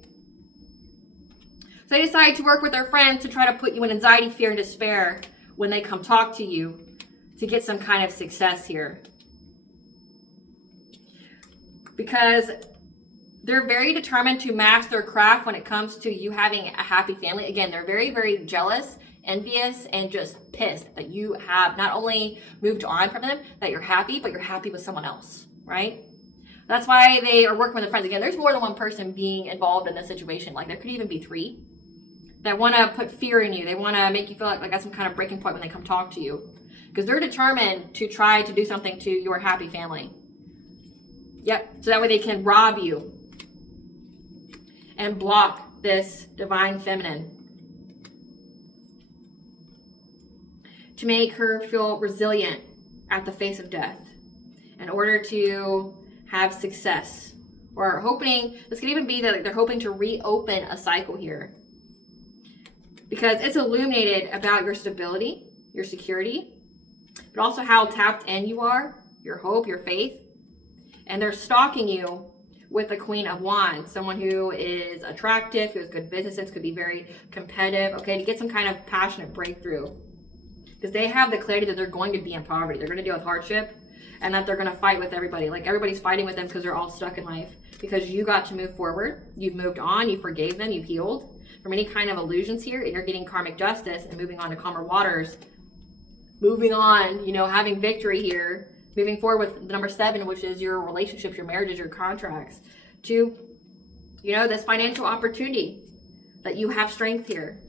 So they decide to work with their friends to try to put you in anxiety, fear, and despair when they come talk to you to get some kind of success here. Because they're very determined to master their craft when it comes to you having a happy family. Again, they're very, very jealous, envious, and just pissed that you have not only moved on from them, that you're happy, but you're happy with someone else, right? That's why they are working with their friends. Again, there's more than one person being involved in this situation. Like there could even be 3 that want to put fear in you. They want to make you feel like that's some kind of breaking point when they come talk to you. Because they're determined to try to do something to your happy family. Yep, so that way they can rob you and block this divine feminine. To make her feel resilient at the face of death in order to have success. Or hoping, this could even be that they're hoping to reopen a cycle here. Because it's illuminated about your stability, your security, but also how tapped in you are, your hope, your faith. And they're stalking you with the Queen of Wands, someone who is attractive, who has good business sense, could be very competitive, okay, to get some kind of passionate breakthrough. Because they have the clarity that they're going to be in poverty. They're going to deal with hardship. and that they're going to fight with everybody. Like everybody's fighting with them because they're all stuck in life. Because you got to move forward. You've moved on. You forgave them. You've healed from any kind of illusions here, and you're getting karmic justice and moving on to calmer waters. Moving on, you know, having victory here. Moving forward with the number 7, which is your relationships, your marriages, your contracts. To, you know, this financial opportunity that you have strength here.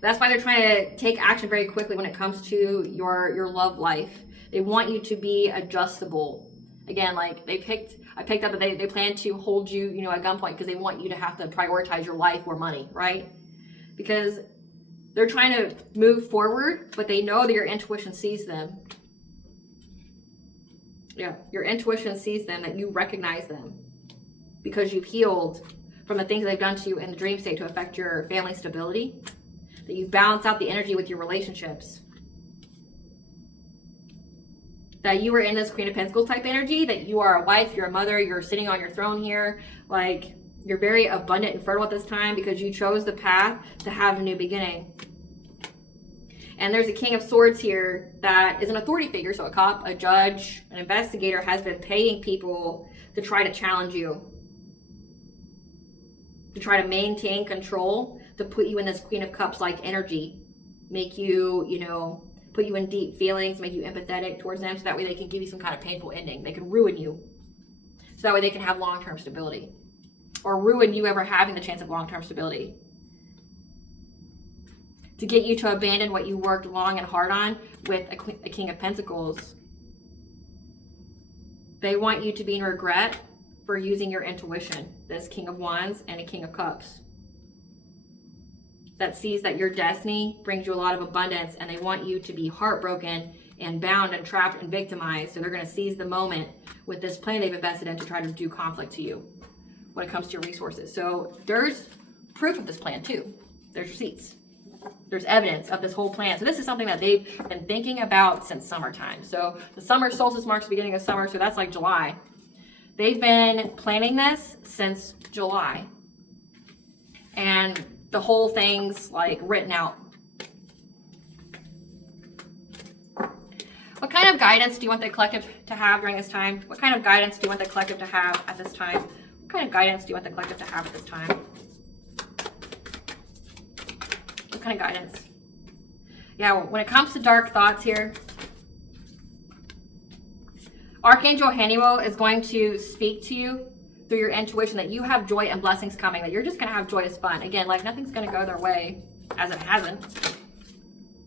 That's why they're trying to take action very quickly when it comes to your love life. They want you to be adjustable. Again, like I picked up that they plan to hold you, you know, at gunpoint because they want you to have to prioritize your life or money, right? Because they're trying to move forward, but they know that your intuition sees them. Yeah, your intuition sees them, that you recognize them because you've healed from the things they've done to you in the dream state to affect your family stability, that you've balanced out the energy with your relationships, that you were in this Queen of Pentacles type energy, that you are a wife, you're a mother, you're sitting on your throne here, like you're very abundant and fertile at this time because you chose the path to have a new beginning. And there's a King of Swords here that is an authority figure, so a cop, a judge, an investigator has been paying people to try to challenge you, to try to maintain control, to put you in this Queen of Cups like energy, make you, you know, put you in deep feelings, make you empathetic towards them, so that way they can give you some kind of painful ending. They can ruin you, so that way they can have long-term stability, or ruin you ever having the chance of long-term stability. To get you to abandon what you worked long and hard on with a King of Pentacles. They want you to be in regret for using your intuition, this King of Wands and a King of Cups. That sees that your destiny brings you a lot of abundance, and they want you to be heartbroken and bound and trapped and victimized. So they're going to seize the moment with this plan they've invested in to try to do conflict to you when it comes to your resources. So there's proof of this plan too. There's receipts. There's evidence of this whole plan. So this is something that they've been thinking about since summertime. So the summer solstice marks the beginning of summer, so that's like July. They've been planning this since July. And the whole thing's like written out. What kind of guidance do you want the collective to have during this time? What kind of guidance do you want the collective to have at this time? What kind of guidance do you want the collective to have at this time? What kind of guidance? Yeah, when it comes to dark thoughts here, Archangel Haniel is going to speak to you through your intuition that you have joy and blessings coming, that you're just going to have joyous fun. Again, like nothing's going to go their way, as it hasn't.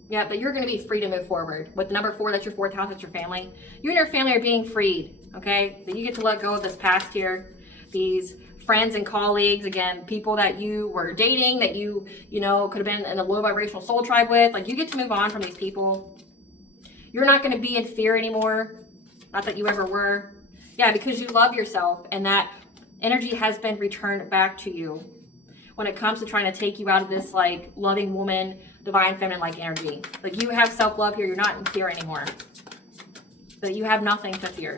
Yeah, but you're going to be free to move forward. With the number 4, that's your 4th house, that's your family. You and your family are being freed, okay? That you get to let go of this past here. These friends and colleagues, again, people that you were dating, that you know, could have been in a low vibrational soul tribe with. Like, you get to move on from these people. You're not going to be in fear anymore. Not that you ever were. Yeah, because you love yourself, and that energy has been returned back to you when it comes to trying to take you out of this like loving woman, divine feminine like energy. Like, you have self-love here. You're not in fear anymore. That you have nothing to fear.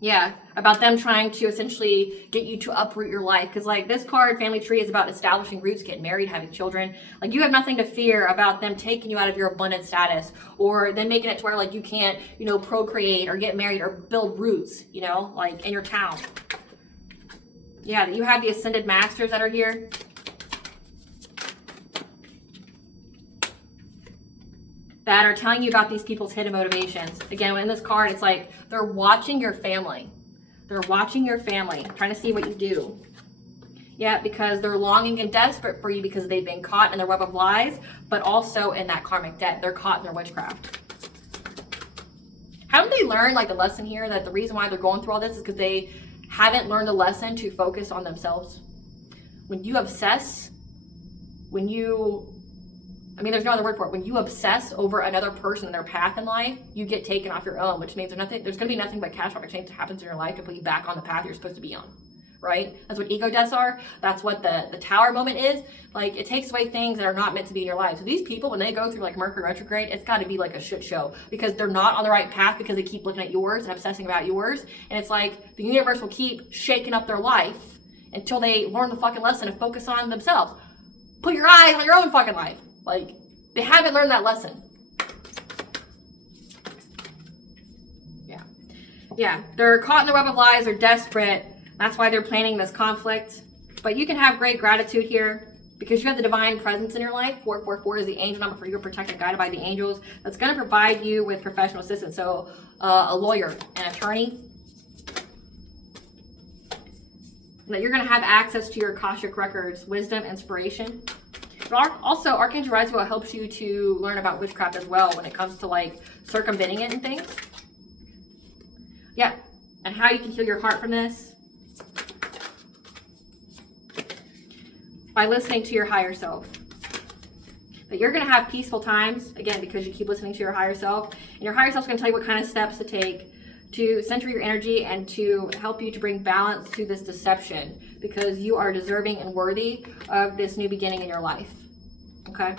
Yeah, about them trying to essentially get you to uproot your life. Because like this card, family tree, is about establishing roots, getting married, having children. Like, you have nothing to fear about them taking you out of your abundant status, or them making it to where like you can't, you know, procreate or get married or build roots, you know, like in your town. Yeah, that you have the ascended masters that are here. That are telling you about these people's hidden motivations. Again, in this card, it's like they're watching your family. They're watching your family, trying to see what you do. Yeah, because they're longing and desperate for you because they've been caught in the web of lies, but also in that karmic debt. They're caught in their witchcraft. Haven't they learned like the lesson here that the reason why they're going through all this is because they haven't learned the lesson to focus on themselves? When you obsess, there's no other word for it. When you obsess over another person and their path in life, you get taken off your own, which means there's going to be nothing but catastrophic change that happens in your life to put you back on the path you're supposed to be on, right? That's what ego deaths are. That's what the tower moment is. Like, it takes away things that are not meant to be in your life. So these people, when they go through like Mercury retrograde, it's got to be like a shit show because they're not on the right path because they keep looking at yours and obsessing about yours. And it's like the universe will keep shaking up their life until they learn the fucking lesson and focus on themselves. Put your eyes on your own fucking life. Like, they haven't learned that lesson. Yeah, they're caught in the web of lies, they're desperate. That's why they're planning this conflict. But you can have great gratitude here because you have the divine presence in your life. 444 is the angel number for you, protected and guided by the angels. That's going to provide you with professional assistance. So a lawyer, an attorney. That you're going to have access to your Akashic records, wisdom, inspiration. But also, Archangel Raziel helps you to learn about witchcraft as well when it comes to like circumventing it and things. Yeah, and how you can heal your heart from this. By listening to your higher self. But you're going to have peaceful times, again, because you keep listening to your higher self. And your higher self is going to tell you what kind of steps to take to center your energy and to help you to bring balance to this deception, because you are deserving and worthy of this new beginning in your life. Okay?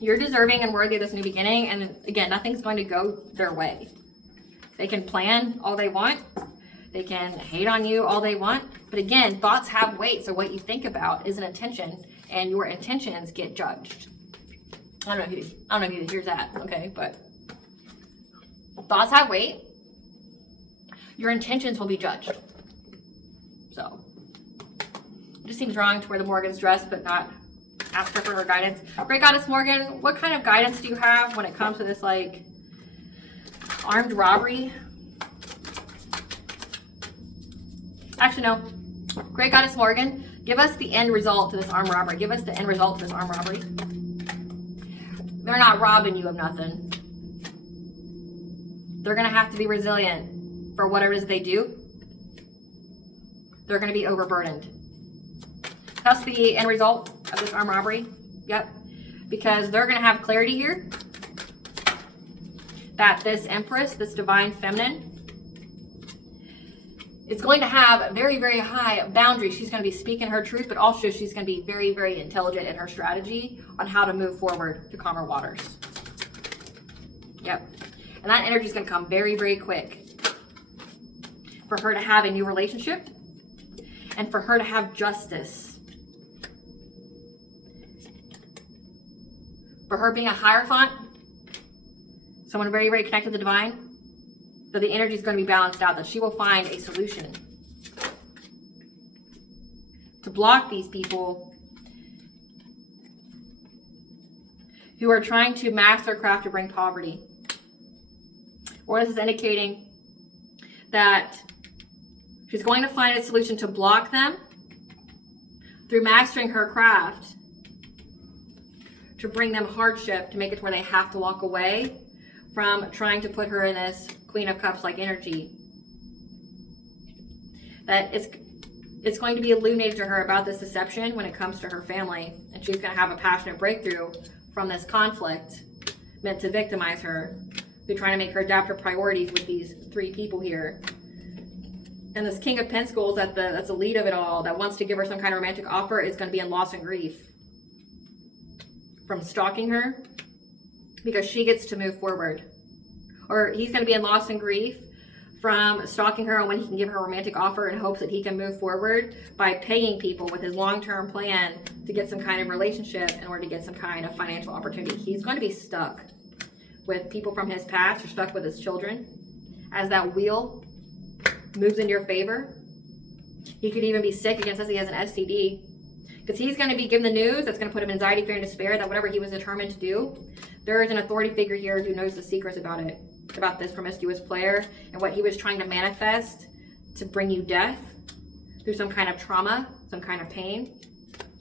You're deserving and worthy of this new beginning, and again, nothing's going to go their way. They can plan all they want. They can hate on you all they want. But again, thoughts have weight, so what you think about is an intention, and your intentions get judged. I don't know who hears that, okay? But thoughts have weight. Your intentions will be judged. So it just seems wrong to wear the Morgan's dress but not ask her for her guidance. Great Goddess Morgan, what kind of guidance do you have when it comes to this like armed robbery? Actually, no. Great Goddess Morgan, give us the end result to this armed robbery. Give us the end result to this armed robbery. They're not robbing you of nothing. They're going to have to be resilient for whatever it is they do. They're going to be overburdened. That's the end result of this armed robbery. Yep. Because they're going to have clarity here that this Empress, this divine feminine, is going to have very, very high boundaries. She's going to be speaking her truth, but also she's going to be very, very intelligent in her strategy on how to move forward to calmer waters. Yep. And that energy is going to come very, very quick for her to have a new relationship and for her to have justice. For her being a Hierophant, someone very, very connected to the divine, so the energy is going to be balanced out, that she will find a solution to block these people who are trying to master their craft to bring poverty. Or this is indicating that she's going to find a solution to block them through mastering her craft, to bring them hardship, to make it to where they have to walk away from trying to put her in this Queen of Cups like energy. That it's going to be illuminated to her about this deception when it comes to her family, and she's going to have a passionate breakthrough from this conflict meant to victimize her. They're trying to make her adapt her priorities with these three people here. And this King of Pentacles, that's the lead of it all, that wants to give her some kind of romantic offer, is going to be in loss and grief from stalking her, because she gets to move forward. Or he's going to be in loss and grief from stalking her, and when he can give her a romantic offer in hopes that he can move forward by paying people with his long-term plan to get some kind of relationship in order to get some kind of financial opportunity. He's going to be stuck with people from his past, or stuck with his children. As that wheel moves in your favor, he could even be sick. Again, it says he has an STD. Because he's going to be given the news that's going to put him in anxiety, fear, and despair, that whatever he was determined to do, there is an authority figure here who knows the secrets about it, about this promiscuous player, and what he was trying to manifest to bring you death through some kind of trauma, some kind of pain,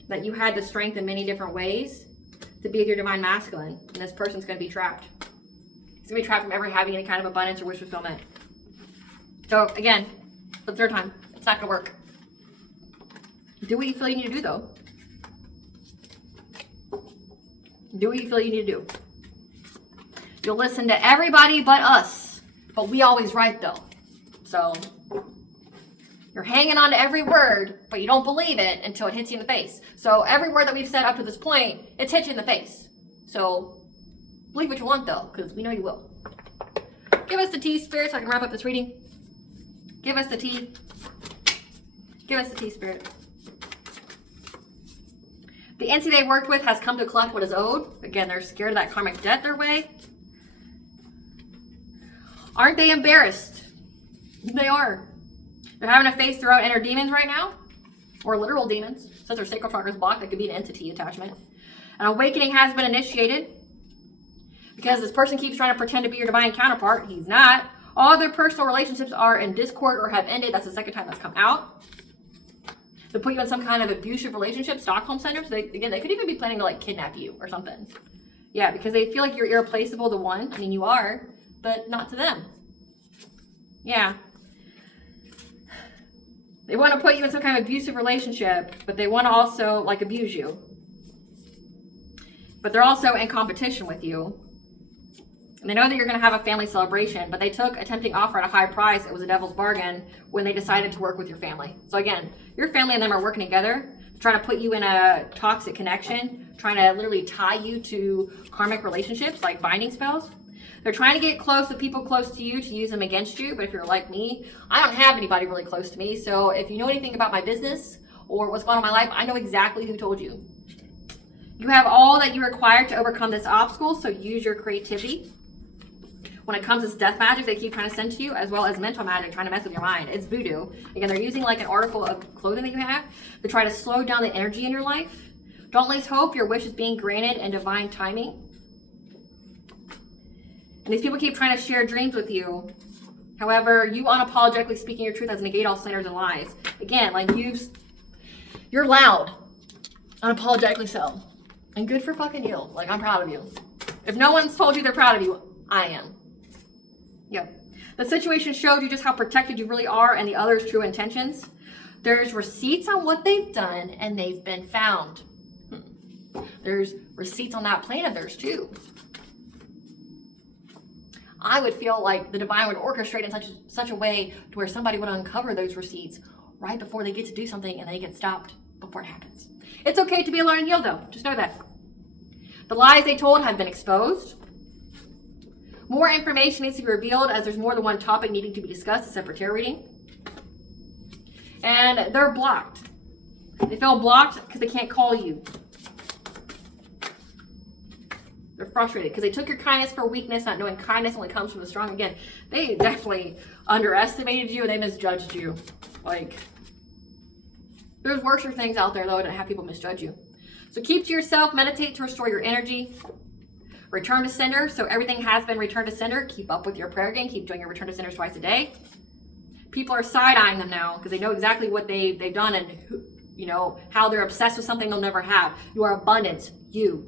that you had the strength in many different ways to be with your divine masculine, and this person's going to be trapped. He's going to be trapped from ever having any kind of abundance or wish fulfillment. So again, for the third time, it's not going to work. Do what you feel you need to do, though. Do what you feel you need to do. You'll listen to everybody but us. But we always right, though. So you're hanging on to every word, but you don't believe it until it hits you in the face. So every word that we've said up to this point, it's hit you in the face. So believe what you want, though, because we know you will. Give us the tea, Spirit, so I can wrap up this reading. Give us the tea. Give us the tea, Spirit. The entity they worked with has come to collect what is owed. Again, they're scared of that karmic debt their way. Aren't they embarrassed? They are. They're having to face their own inner demons right now, or literal demons, since their sacral chakra is blocked. That could be an entity attachment. An awakening has been initiated because this person keeps trying to pretend to be your divine counterpart. He's not. All their personal relationships are in discord or have ended. That's the second time that's come out. To put you in some kind of abusive relationship, Stockholm syndrome. So they could even be planning to like kidnap you or something. Yeah, because they feel like you're irreplaceable to one. I mean, you are, but not to them. Yeah. They want to put you in some kind of abusive relationship, but they want to also like abuse you. But they're also in competition with you. And they know that you're going to have a family celebration, but they took a tempting offer at a high price. It was a devil's bargain when they decided to work with your family. So again, your family and them are working together to try to put you in a toxic connection, trying to literally tie you to karmic relationships like binding spells. They're trying to get close to people close to you to use them against you. But if you're like me, I don't have anybody really close to me. So if you know anything about my business or what's going on in my life, I know exactly who told you. You have all that you require to overcome this obstacle, so use your creativity. When it comes to death magic, they keep trying to send to you, as well as mental magic, trying to mess with your mind. It's voodoo. Again, they're using like an article of clothing that you have to try to slow down the energy in your life. Don't lose hope. Your wish is being granted in divine timing. And these people keep trying to share dreams with you. However, you unapologetically speaking your truth has negate all slanders and lies. Again, like you're loud. Unapologetically so. And good for fucking you. Like, I'm proud of you. If no one's told you they're proud of you, I am. Yep. The situation showed you just how protected you really are and the other's true intentions. There's receipts on what they've done and they've been found. There's receipts on that plan of theirs too. I would feel like the divine would orchestrate in such a way to where somebody would uncover those receipts right before they get to do something and they get stopped before it happens. It's okay to be alone and yield though. Just know that. The lies they told have been exposed. More information needs to be revealed as there's more than one topic needing to be discussed, a separate tarot reading. And they're blocked. They feel blocked because they can't call you. They're frustrated because they took your kindness for weakness, not knowing kindness only comes from the strong. Again, they definitely underestimated you and they misjudged you. Like, there's worser things out there though to have people misjudge you. So keep to yourself, meditate to restore your energy. Return to sender. So everything has been returned to sender. Keep up with your prayer game. Keep doing your return to senders twice a day. People are side-eyeing them now because they know exactly what they've done and who, you know, how they're obsessed with something they'll never have. You are abundance. You.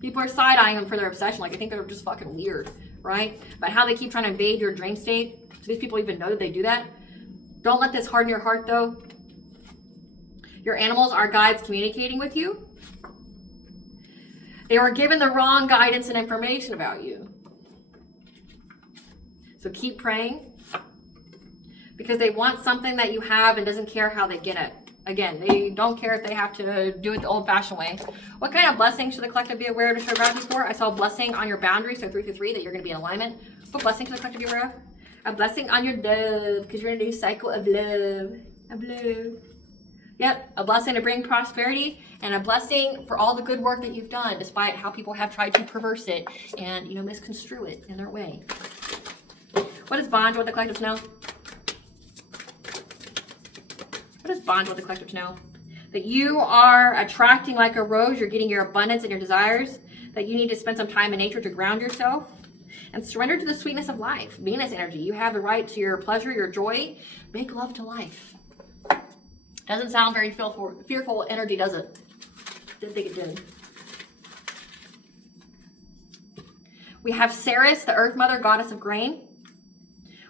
People are side-eyeing them for their obsession. Like, I think they're just fucking weird, right? But how they keep trying to invade your dream state. Do these people even know that they do that? Don't let this harden your heart, though. Your animals are guides communicating with you. They were given the wrong guidance and information about you. So keep praying. Because they want something that you have and doesn't care how they get it. Again, they don't care if they have to do it the old-fashioned way. What kind of blessing should the collective be aware of to show gratitude for? I saw a blessing on your boundaries, so 3 through 3, that you're going to be in alignment. What blessing should the collective be aware of? A blessing on your love, because you're in a new cycle of love. Of love. Yep, a blessing to bring prosperity and a blessing for all the good work that you've done, despite how people have tried to perverse it and, you know, misconstrue it in their way. What does bond with the collectives know? What does bond with the collectives know? That you are attracting like a rose, you're getting your abundance and your desires, that you need to spend some time in nature to ground yourself and surrender to the sweetness of life. Venus energy, you have the right to your pleasure, your joy. Make love to life. Doesn't sound very fearful energy, does it? Didn't think it did. We have Ceres, the Earth Mother, goddess of grain.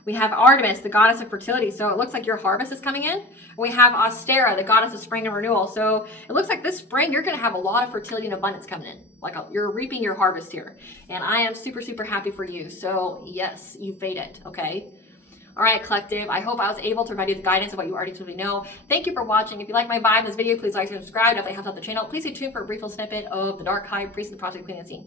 We have Artemis, the goddess of fertility. So it looks like your harvest is coming in. And we have Ostera, the goddess of spring and renewal. So it looks like this spring, you're going to have a lot of fertility and abundance coming in. Like you're reaping your harvest here. And I am super, super happy for you. So yes, you've made it, okay? All right, collective, I hope I was able to provide you the guidance of what you already truly know. Thank you for watching. If you like my vibe in this video, please like and subscribe. If it helps out the channel, please stay tuned for a brief little snippet of the Dark Hive, Priest, and the Project Queen Unseen.